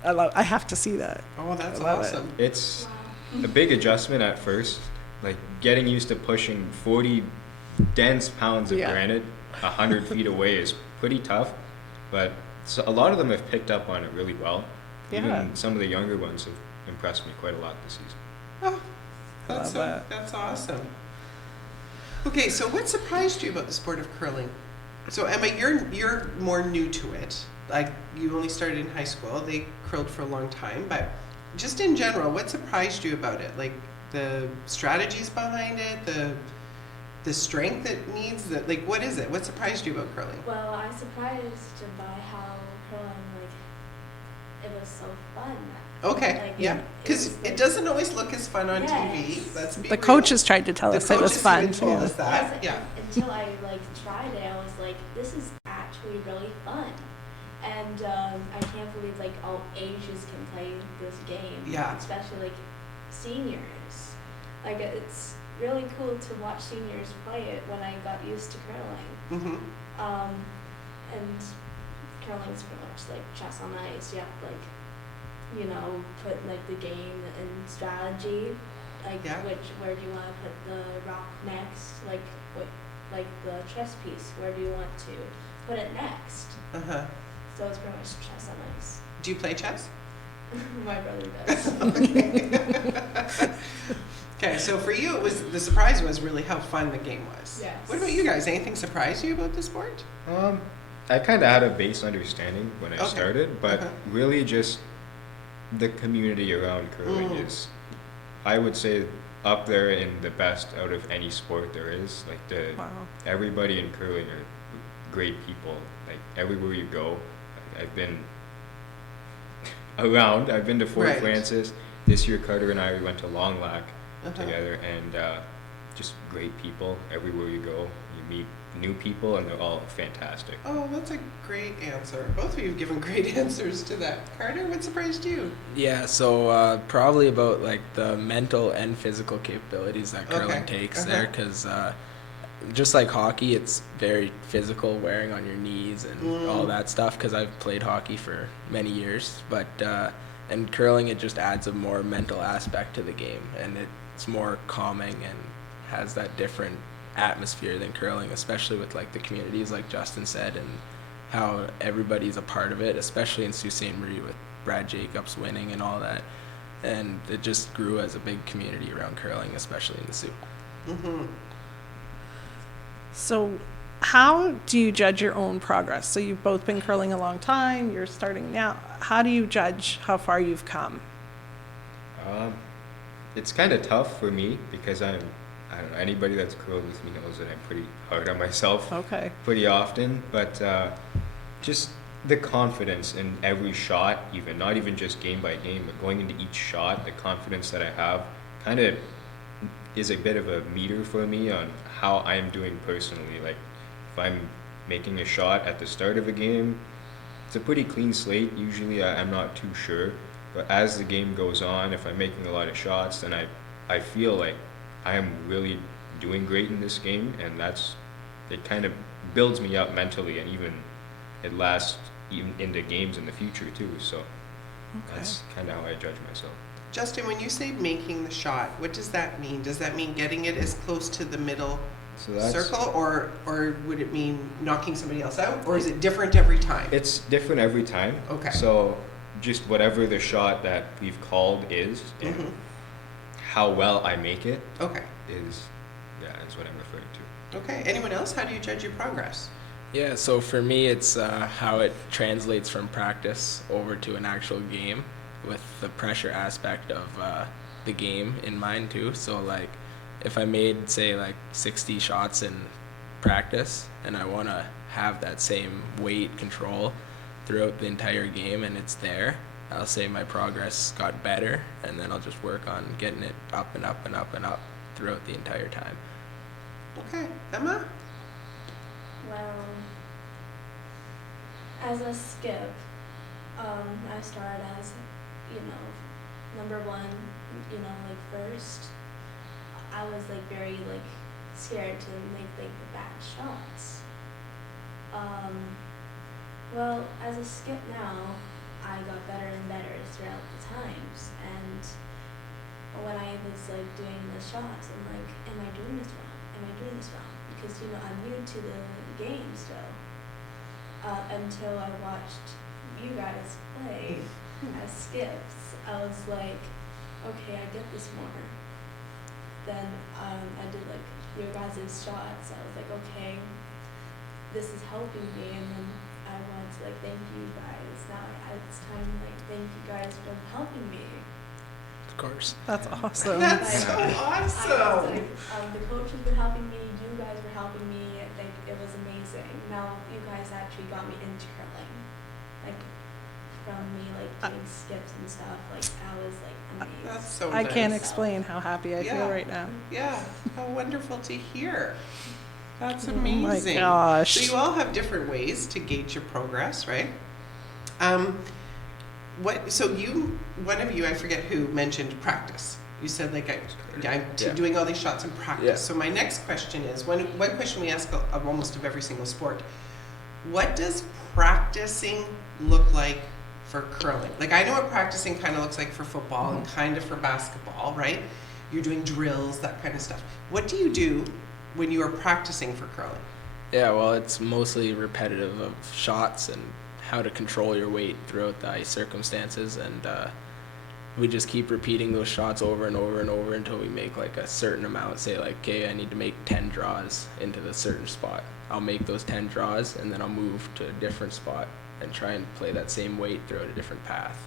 I have to see that. Oh, that's I love it. awesome. It's a big adjustment at first, like getting used to pushing 40 dense pounds of Yeah. granite 100 feet away is pretty tough, but so a lot of them have picked up on it really well. Yeah. Even some of the younger ones have impressed me quite a lot this season. Oh, love that. that's awesome. Okay, so what surprised you about the sport of curling? So Emma, you're more new to it. Like you only started in high school. They curled for a long time, but just in general, what surprised you about it? Like the strategies behind it, the strength it needs. Like what is it? What surprised you about curling? Well, I was surprised by how curling it was so fun. Okay, Like, yeah, it because was it like- doesn't always look as fun on Yes. TV. Let's be The real. coaches tried to tell The us it was coaches fun. even told Yeah. us that. Yes, Yeah. Until I tried it, I was like, this is actually really fun, and I can't believe like all ages can play this game. Yeah. Especially like seniors. Like it's really cool to watch seniors play it when I got used to curling. Mm-hmm. And curling is pretty much like chess on ice. You have to like, put like the game and strategy. Like Yeah. where do you want to put the rock next? Like like the chess piece. Where do you want to put it next? Uh-huh. So it's pretty much chess on ice. Do you play chess? My brother does. Okay, so for you, the surprise was really how fun the game was. Yes. What about you guys? Anything surprise you about the sport? I kind of had a base understanding when I Okay. started, but Uh-huh. really just the community around curling is, I would say, up there in the best out of any sport there is. Like Wow. everybody in curling are great people. Like everywhere you go, I've been around. I've been to Fort Right. Francis. This year, Carter and I we went to Long Lac Uh-huh. together, and just great people everywhere you go. You meet new people, and they're all fantastic. Oh, that's a great answer. Both of you have given great answers to that. Carter, what surprised you? Yeah, so probably about like the mental and physical capabilities that curling Okay. takes Uh-huh. there, because just like hockey, it's very physical, wearing on your knees and all that stuff. Because I've played hockey for many years, but and curling, it just adds a more mental aspect to the game, and it's more calming and has that different atmosphere than curling, especially with like the communities, like Justin said, and how everybody's a part of it, especially in Sault Ste. Marie with Brad Jacobs winning and all that. And it just grew as a big community around curling, especially in the Sault. Mm-hmm. So how do you judge your own progress? So you've both been curling a long time, you're starting now. How do you judge how far you've come? It's kind of tough for me because I don't know, anybody that's curled with me knows that I'm pretty hard on myself Okay. pretty often, but just the confidence in every shot, even not even just game by game, but going into each shot, the confidence that I have kind of is a bit of a meter for me on how I'm doing personally. Like if I'm making a shot at the start of a game, it's a pretty clean slate. Usually I'm not too sure, but as the game goes on, if I'm making a lot of shots, then I feel like I am really doing great in this game, and that's it kind of builds me up mentally, and even it lasts even into games in the future too. So that's kind of how I judge myself. Justin, when you say making the shot, what does that mean? Does that mean getting it as close to the middle So that's circle, or would it mean knocking somebody else out, or is it different every time? It's different every time. Okay. So just whatever the shot that we've called is, and Mhm. how well I make it Okay. is what I'm referring to. Okay. Anyone else? How do you judge your progress? Yeah, so for me, it's how it translates from practice over to an actual game, with the pressure aspect of the game in mind too. So like, if I made say like 60 shots in practice, and I want to have that same weight control throughout the entire game, and it's there, I'll say my progress got better, and then I'll just work on getting it up and up and up and up throughout the entire time. Okay. Emma? Well, as a skip, I started as, number one, like first. I was like very like scared to make like the bad shots. Well, as a skip now, I got better and better throughout the times, and when I was like doing the shots, I'm like, am I doing this wrong? Am I doing this wrong? Because I'm new to the game still. Until I watched you guys play as skips, I was like, okay, I get this more. Then I did like your guys' shots. I was like, okay, this is helping me, and then I wanted to like thank you guys. Now it's time to like thank you guys for helping me. Of course. That's awesome. That's so I was awesome. like, the coaches were helping me, you guys were helping me, like it was amazing. Now you guys actually got me into curling. Like from me like doing skips and stuff, like I was like amazed. That's so I nice. can't explain how happy I Yeah. feel right now. Yeah. How wonderful to hear. That's Oh my amazing. gosh. So you all have different ways to gauge your progress, right? One of you, I forget who, mentioned practice. You said like I'm Yeah. doing all these shots in practice. Yeah. So my next question is, one question we ask of almost of every single sport: what does practicing look like for curling? Like I know what practicing kind of looks like for football and kind of for basketball, right? You're doing drills, that kind of stuff. What do you do when you are practicing for curling? Yeah, well, it's mostly repetitive of shots and how to control your weight throughout the ice circumstances, and we just keep repeating those shots over and over and over until we make like a certain amount. Say like, okay, I need to make 10 draws into the certain spot. I'll make those 10 draws, and then I'll move to a different spot and try and play that same weight throughout a different path,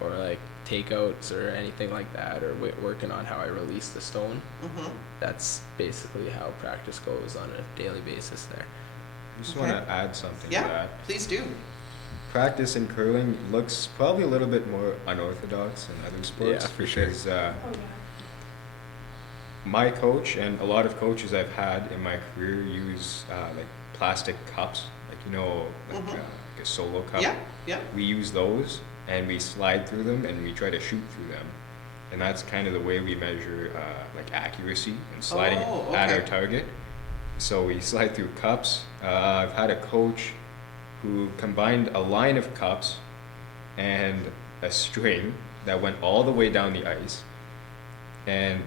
or like takeouts or anything like that, or working on how I release the stone. Mm-hmm. That's basically how practice goes on a daily basis there. I just Okay. want to add something to Yeah, that. please do. Practice in curling looks probably a little bit more unorthodox than other sports. Yeah, for sure. Because Oh yeah. my coach and a lot of coaches I've had in my career use like plastic cups, like like Mhm. a solo cup. Yeah, yeah. We use those and we slide through them and we try to shoot through them, and that's kind of the way we measure like accuracy and sliding Oh, at our okay. target. So we slide through cups. I've had a coach who combined a line of cups and a string that went all the way down the ice, and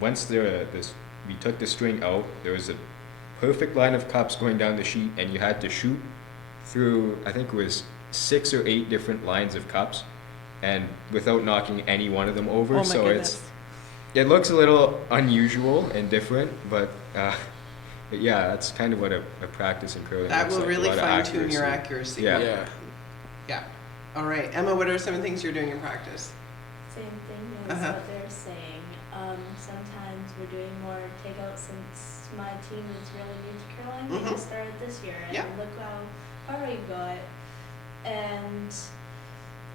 once we took the string out, there was a perfect line of cups going down the sheet, and you had to shoot through, I think it was 6 or 8 different lines of cups, and without knocking any one of them over. Oh my So goodness. it looks a little unusual and different, but yeah, that's kind of what a practice in curling That looks will like. really A lot of fine tune your accuracy. Yeah. Yeah. Yeah. All right, Emma. What are some of the things you're doing in practice? Same thing as Uh-huh. what they're saying. Sometimes we're doing more takeouts since my team is really new to curling. They Mhm. just started this year, and Yeah. look how far we got. And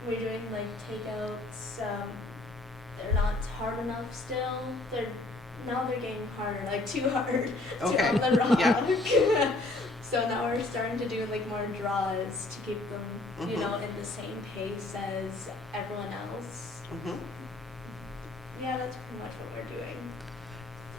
we're doing like takeouts. They're not hard enough still. Now they're getting harder, like too hard Okay. to on the rock. Yeah. So now we're starting to do like more draws to keep them, Mhm. in the same pace as everyone else. Mm-hmm. Yeah, that's pretty much what we're doing.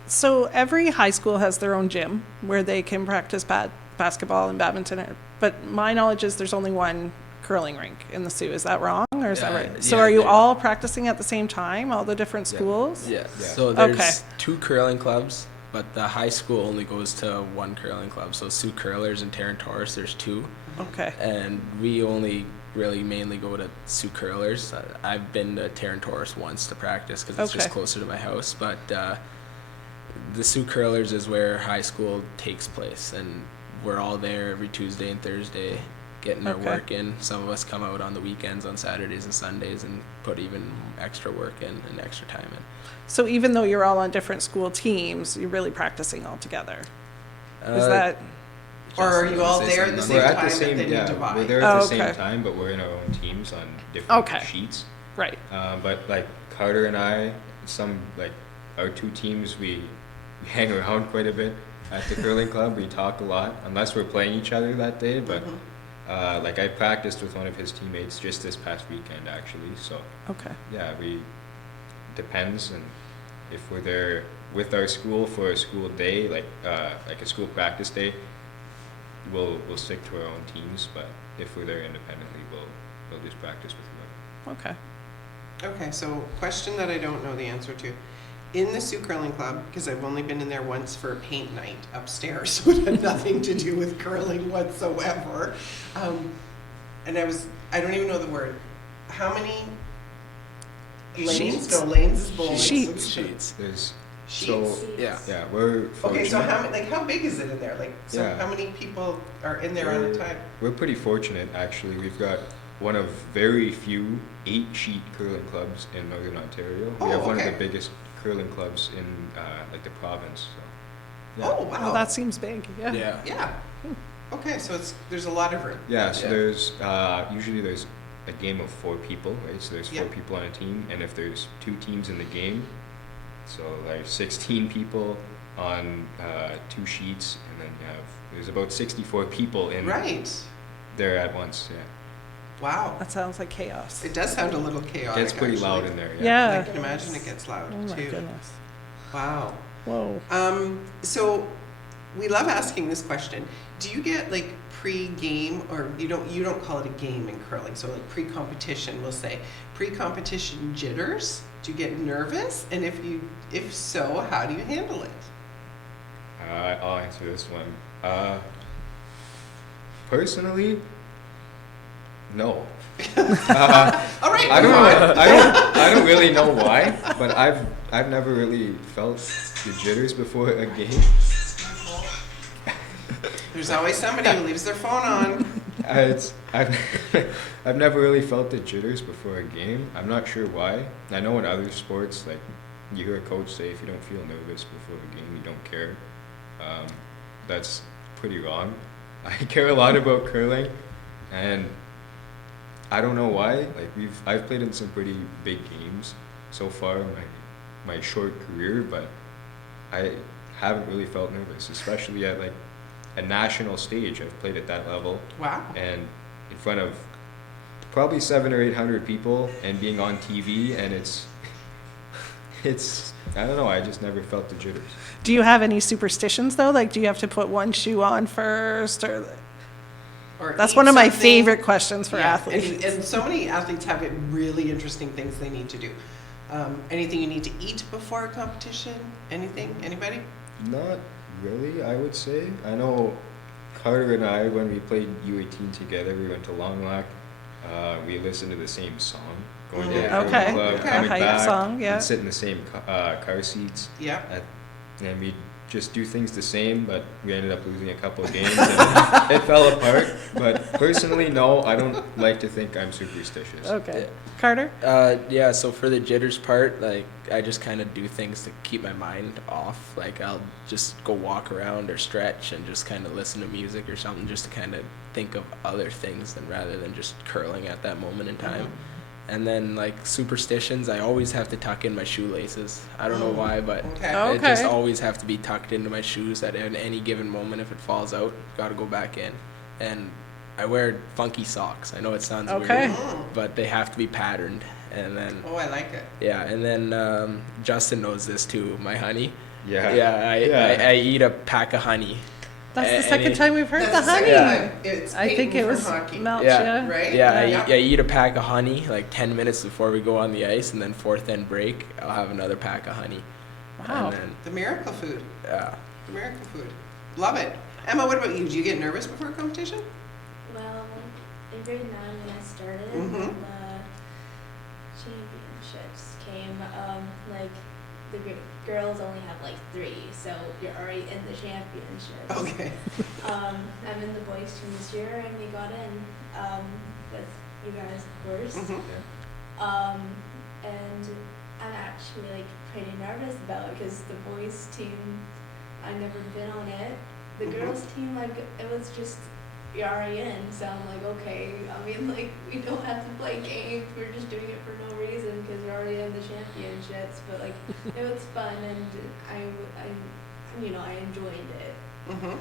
So every high school has their own gym where they can practice basketball and badminton. But my knowledge is there's only one curling rink in the Sioux. Is that wrong or is that right? So yeah, are you there- all practicing at the same time, all the different schools? Yeah. Yeah. So there's Okay. 2 curling clubs, but the high school only goes to 1 curling club. So Sioux Curlers and Terran Taurus, there's 2. Okay. And we only really mainly go to Sioux Curlers. I've been to Terran Taurus once to practice because it's just Okay. closer to my house. But the Sioux Curlers is where high school takes place, and we're all there every Tuesday and Thursday getting our Okay. work in. Some of us come out on the weekends on Saturdays and Sundays and put even extra work in and extra time in. So even though you're all on different school teams, you're really practicing all together. Is Uh, that Or are Justin, you all wanna say there at the something same We're on at time, the same, but then you yeah, divide? we're there at Oh, the same okay. time, but we're in our own teams on different Okay. sheets. right? But like Carter and I, our 2 teams, we hang around quite a bit at the curling club. We talk a lot, unless we're playing each other that day. But like I practiced with one of his teammates just this past weekend, actually. So Okay. yeah, depends, and if we're there with our school for a school day, like a school practice day, we'll stick to our own teams. But if we're there independently, we'll just practice with whoever. Okay. Okay, so question that I don't know the answer to. In the Sioux Curling Club, because I've only been in there once for a paint night upstairs, so it had nothing to do with curling whatsoever. And I don't even know the word. How many lanes? Sheets. No, lanes is bowling. Sheets. Sheets. There's Sheets. so Yeah. yeah, we're Okay, so fortunate. how big is it in there? Like, so Yeah. how many people are in there at a time? We're pretty fortunate, actually. We've got one of very few 8-sheet curling clubs in Northern Ontario. Oh, We have one of okay. the biggest curling clubs in like the province. So, yeah. Oh, wow. Well, that seems big. Yeah. Yeah. Yeah. Okay, so there's a lot of room. Yeah, so Yeah. there's usually there's a game of 4 people, right? So there's 4 Yeah. people on a team, and if there's 2 teams in the game, so like 16 people on 2 sheets, and then there's about 64 people in Right. there at once. Yeah, Wow. That sounds like chaos. It does sound a little it chaotic. gets pretty actually. loud in there. Yeah. I can imagine it gets loud Oh my too. goodness. Wow. Whoa. So we love asking this question. Do you get like pre-game, or you don't call it a game in curling, so like pre-competition, we'll say pre-competition jitters? Do you get nervous? And if so, how do you handle it? I'll answer this one. Personally, no. All right. I don't move know. on. I don't really know why, but I've never really felt the jitters before a game. There's always somebody who leaves their phone on. I've never really felt the jitters before a game. I'm not sure why. I know in other sports, like you hear a coach say, if you don't feel nervous before a game, you don't care. That's pretty wrong. I care a lot about curling, and I don't know why. Like I've played in some pretty big games so far in my short career, but I haven't really felt nervous, especially at like a national stage. I've played at that level, Wow. and in front of probably 700 or 800 people, and being on TV, and it's I don't know. I just never felt the jitters. Do you have any superstitions though? Like, do you have to put one shoe on first, or Or that's eat one of my something. favorite questions for Yeah, athletes. And so many athletes have really interesting things they need to do. Anything you need to eat before a competition? Anything? Anybody? Not really, I would say. I know Carter and I, when we played U18 together, we went to Long Lac. We listened to the same song. Going to the Yeah. curling Okay. club, Okay. coming Hype back, song, yeah. and sit in the same car seats. Yeah. And we just do things the same, but we ended up losing a couple of games and it fell apart. But personally, no, I don't like to think I'm superstitious. Okay. Carter? Yeah, so for the jitters part, like, I just kind of do things to keep my mind off. Like, I'll just go walk around or stretch and just kind of listen to music or something, just to kind of think of other things rather than just curling at that moment in time. And then, like, superstitions, I always have to tuck in my shoelaces. I don't know why, but Okay. Oh. it just Okay. always have to be tucked into my shoes at any given moment. If it falls out, got to go back in. And I wear funky socks. I know it sounds Okay. weird, but they have to be patterned. And then, Oh, I like it. yeah, and then Justin knows this too, my honey. Yeah. I eat a pack of honey. That's the And second it- time we've heard That's the the second honey. time. It's I think Peyton it from was hockey. Melch, Yeah. yeah. Right? Yeah, I eat a pack of honey like 10 minutes before we go on the ice, and then fourth end break, I'll have another pack of honey. Wow. And then, The miracle food. yeah. The miracle food. Love it. Emma, what about you? Do you get nervous before a competition? Well, in grade 9 when I started, Mhm. the championships came, like, the girls only have like 3, so you're already in the championships. Okay. I'm in the boys team this year, and we got in, with you guys, of course. Mhm. And I'm actually like pretty nervous about it because the boys team, I've never been on it. The Mhm. girls team, like, it was just, you're already in, so I'm like, okay, I mean, like, we don't have to play games, we're just doing it for no reason because we're already in the championships, but like, it was fun, and I enjoyed it. Mhm.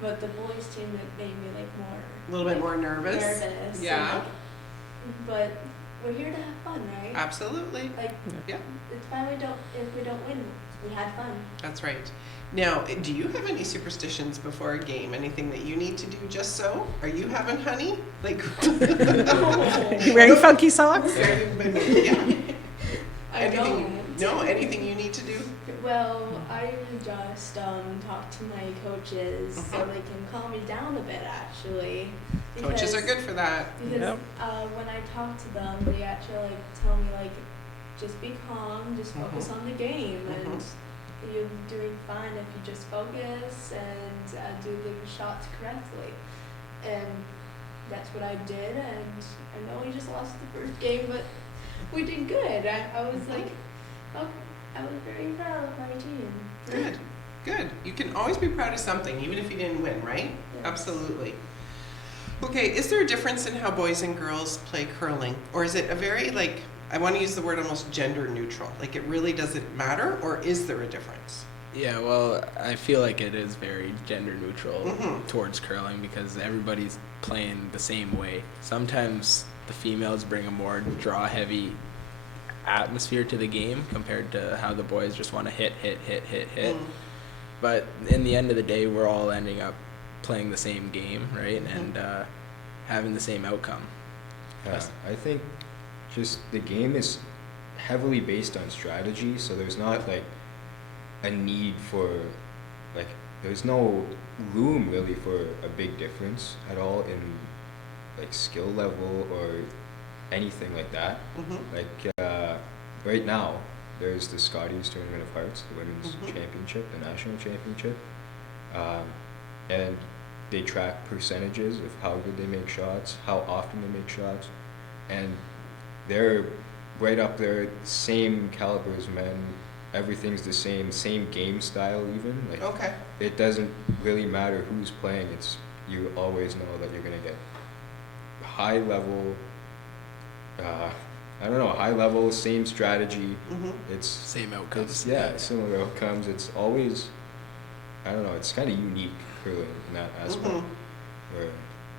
But the boys team, it made me like more A little bit more nervous. nervous. and, Yeah. like, but we're here to have fun, right? Absolutely. Like, Yeah. it's fine if we don't win. We had fun. That's right. Now, do you have any superstitions before a game? Anything that you need to do just so? Are you having honey? Like, You wearing funky socks? yeah. I Anything? don't. No, anything you need to do? Well, I just talk to my coaches so Mhm. they can calm me down a bit, actually. Coaches are Because- good for that. Because Yep. when I talk to them, they actually like tell me like, just be calm, just focus Mhm. on the game, and Mhm. you're doing fine if you just focus and do the shots correctly. And that's what I did, and I know we just lost the first game, but we did good. I was like, okay, I was very proud of my team. Good. Good. You can always be proud of something, even if you didn't win, right? Yes. Absolutely. Okay, is there a difference in how boys and girls play curling? Or is it a very, like, I want to use the word almost gender neutral? Like, it really doesn't matter? Or is there a difference? Yeah, well, I feel like it is very gender neutral Mhm. towards curling because everybody's playing the same way. Sometimes the females bring a more draw-heavy atmosphere to the game compared to how the boys just want to hit. Mm. But in the end of the day, we're all ending up playing the same game, right? And having the same outcome. I think just the game is heavily based on strategy, so there's not like a need for, like, there's no room really for a big difference at all in like skill level or anything like that. Mhm. Like right now, there's the Scotties Tournament of Hearts, the women's Mhm. championship, the national championship, and they track percentages of how good they make shots, how often they make shots, and they're right up there, same caliber as men. Everything's the same game style even. Like Okay. it doesn't really matter who's playing. It's you always know that you're gonna get high level. I don't know, high level, same strategy. Mhm. It's Same outcomes. similar outcomes. It's always, I don't know, it's kind of unique curling in that aspect. Mhm. Where,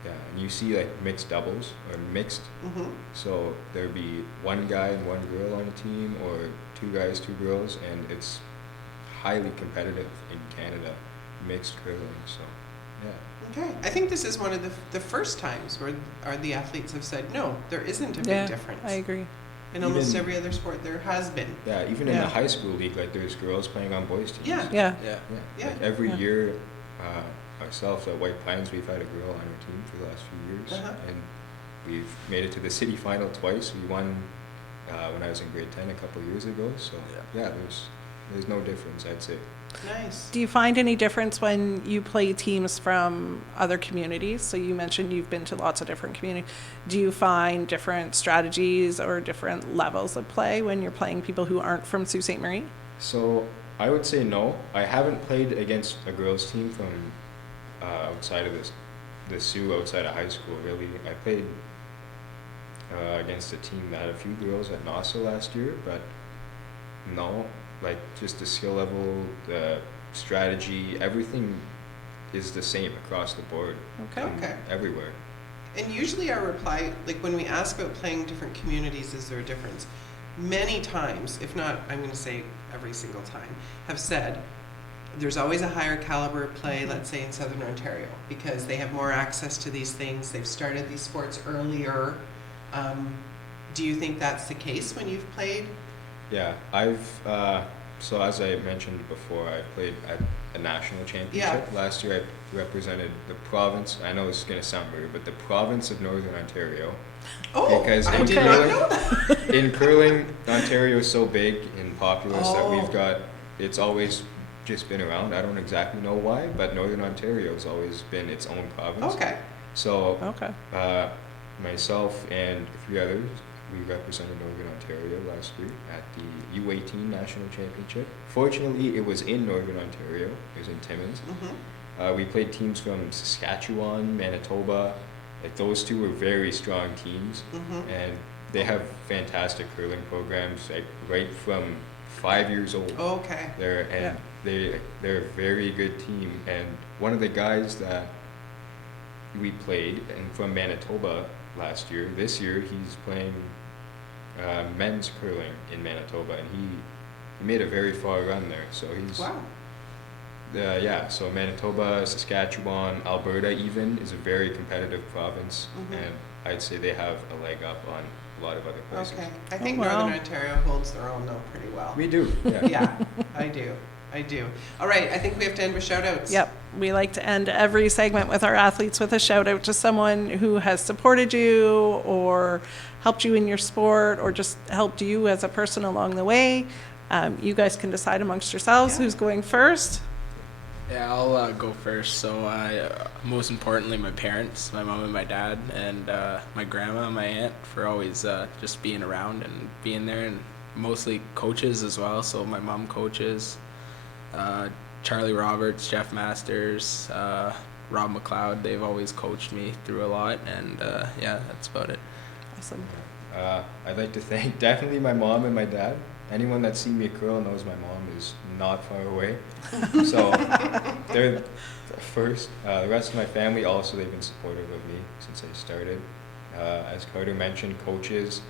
yeah, and you see like mixed doubles or mixed. Mhm. So there'd be one guy and one girl on a team, or two guys, two girls, and it's highly competitive in Canada, mixed curling. So, yeah. Okay. I think this is one of the first times where the athletes have said, no, there isn't a big Yeah, difference. I agree. In almost Even- every other sport, there has been. Yeah, even in Yeah. the high school league, like there's girls playing on boys teams. Yeah. Yeah. Yeah. Yeah. Yeah. Like every Yeah. year, ourselves at White Pines, we've had a girl on our team for the last few years, Uh-huh. and we've made it to the city final twice. We won when I was in grade 10 a couple years ago. So yeah, there's no difference, I'd say. Nice. Do you find any difference when you play teams from other communities? So you mentioned you've been to lots of different communities. Do you find different strategies or different levels of play when you're playing people who aren't from Sault Ste. Marie? So I would say no. I haven't played against a girls team from outside of the Sioux, outside of high school, really. I played against a team that had a few girls at NASA last year, but no, like just the skill level, the strategy, everything is the same across the board. Okay. Okay. Everywhere. And usually our reply, like when we ask about playing different communities, is there a difference? many times, if not, I'm going to say every single time, have said there's always a higher caliber play, let's say in Southern Ontario, because they have more access to these things. They've started these sports earlier. Do you think that's the case when you've played? Yeah, so as I mentioned before, I played at a national championship. Yeah. Last year I represented the province, I know this is going to sound weird, but the province of Northern Ontario. Oh, Because I in did not curling, know that. in curling, Ontario is so big and populous that Oh. we've got, it's always just been around. I don't exactly know why, but Northern Ontario has always been its own province. Okay. So Okay. myself and 3 others, we represented Northern Ontario last year at the U18 National Championship. Fortunately, it was in Northern Ontario. It was in Timmins. We played teams from Saskatchewan, Manitoba. Like, those two were very strong teams, and they have fantastic curling programs, like right from 5 years old. Okay. They're a very good team. And one of the guys that we played and from Manitoba last year, this year he's playing men's curling in Manitoba, and he made a very far run there. So he's Wow. yeah. So Manitoba, Saskatchewan, Alberta even is a very competitive province, and I'd say they have a leg up on a lot of other places. Okay. I think wow. Northern Ontario holds their own though pretty well. We do. Yeah. Yeah, I do. All right, I think we have to end with shout outs. Yep. We like to end every segment with our athletes with a shout out to someone who has supported you or helped you in your sport or just helped you as a person along the way. You guys can decide amongst yourselves who's going first. Yeah, I'll go first. So, most importantly, my parents, my mom and my dad, and my grandma and my aunt for always just being around and being there, and mostly coaches as well. So my mom coaches, Charlie Roberts, Jeff Masters, Rob McLeod. They've always coached me through a lot, and yeah, that's about it. Awesome. I'd like to thank definitely my mom and my dad. Anyone that's seen me curl knows my mom is not far away. So they're first. The rest of my family also, they've been supportive of me since I started. As Carter mentioned, coaches.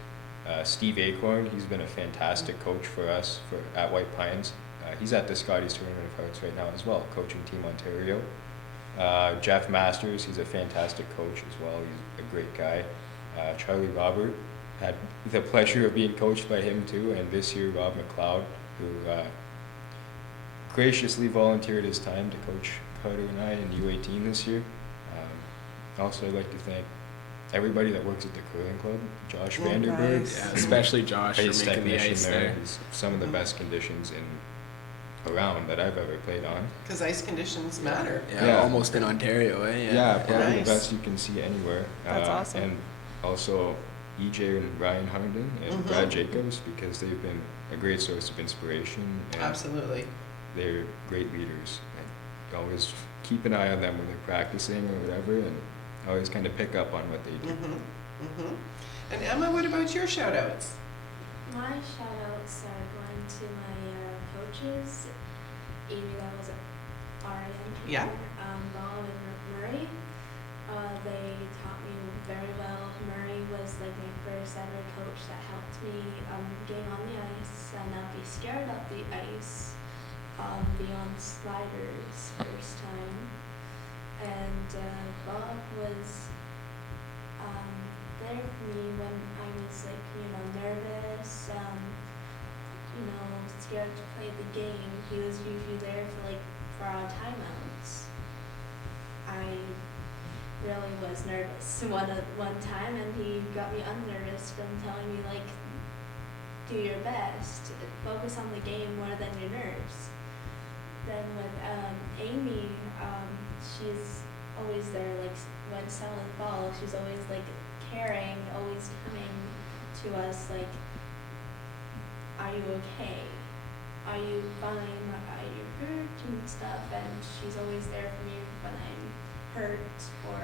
Steve Acorn, he's been a fantastic coach for us at White Pines. He's at the Scotties Tournament of Hearts right now as well, coaching Team Ontario. Jeff Masters, he's a fantastic coach as well. He's a great guy. Charlie Robert, had the pleasure of being coached by him too, and this year Rob McLeod, who graciously volunteered his time to coach Carter and I in U18 this year. Also, I'd like to thank everybody that works at the curling club. Josh Vanderberg, nice. Yeah, especially Josh for ice making the technician ice there. there. He's some of the best conditions around that I've ever played on. Because ice conditions matter. Yeah, Yeah. almost in Ontario, eh? Yeah, probably Nice. the best you can see anywhere. That's awesome. And also EJ and Ryan Harnden and Brad Jacobs, because they've been a great source of inspiration. And Absolutely. they're great leaders. I always keep an eye on them when they're practicing or whatever, and always kind of pick up on what they do. And Emma, what about your shout outs? My shout outs are going to my coaches, Amy, that was RN, Yeah. Bob and Murray. They taught me very well. Murray was like my first ever coach that helped me get on the ice and not be scared of the ice, be on sliders first time. And Bob was there for me when I was like, nervous, scared to play the game. He was usually there for our timeouts. I really was nervous one time, and he got me unnervous from telling me do your best, focus on the game more than your nerves. Then with Amy, she's always there, when someone falls, she's always caring, always coming to us are you okay? Are you fine? Are you hurt and stuff? And she's always there for me when I'm hurt or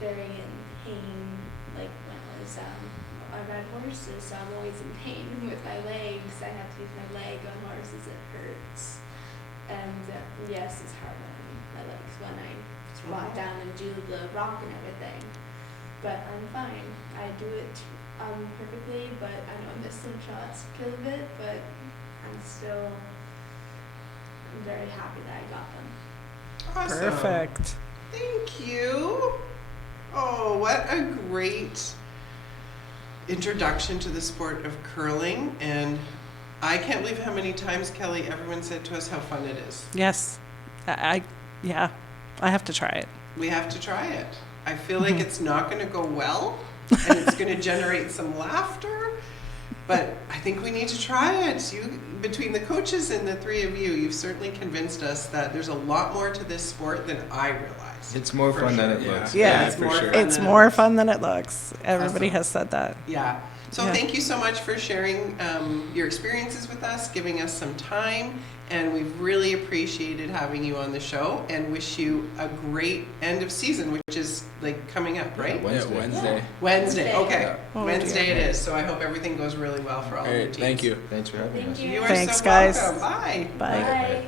very in pain, when I was I ride horses, so I'm always in pain with my legs. I have to use my leg on horses, it hurts. And yes, it's hard on my legs when I squat down and do the rock and everything. But I'm fine. I do it perfectly, but I know I missed some shots because of it, but I'm very happy that I got them. Awesome. Perfect. Thank you. Oh, what a great introduction to the sport of curling. And I can't believe how many times, Kelly, everyone said to us how fun it is. Yes. Yeah, I have to try it. We have to try it. I feel like it's not going to go well and it's going to generate some laughter, but I think we need to try it. Between the coaches and the three of you, you've certainly convinced us that there's a lot more to this sport than I realized. It's more For fun than it sure. looks. Yeah, it's for more sure. fun. It's than more it fun than it looks. Everybody Awesome. has said that. Yeah. So Yeah. thank you so much for sharing your experiences with us, giving us some time, and we've really appreciated having you on the show and wish you a great end of season, which is like coming up, right? Wednesday. Wednesday. Wednesday. Okay. Oh, Wednesday dear. it is. So I hope everything goes really well for all All of your right, teams. thank you. Thanks for having Thank us. you. You are Thanks, so guys. welcome. Bye. Bye. Bye.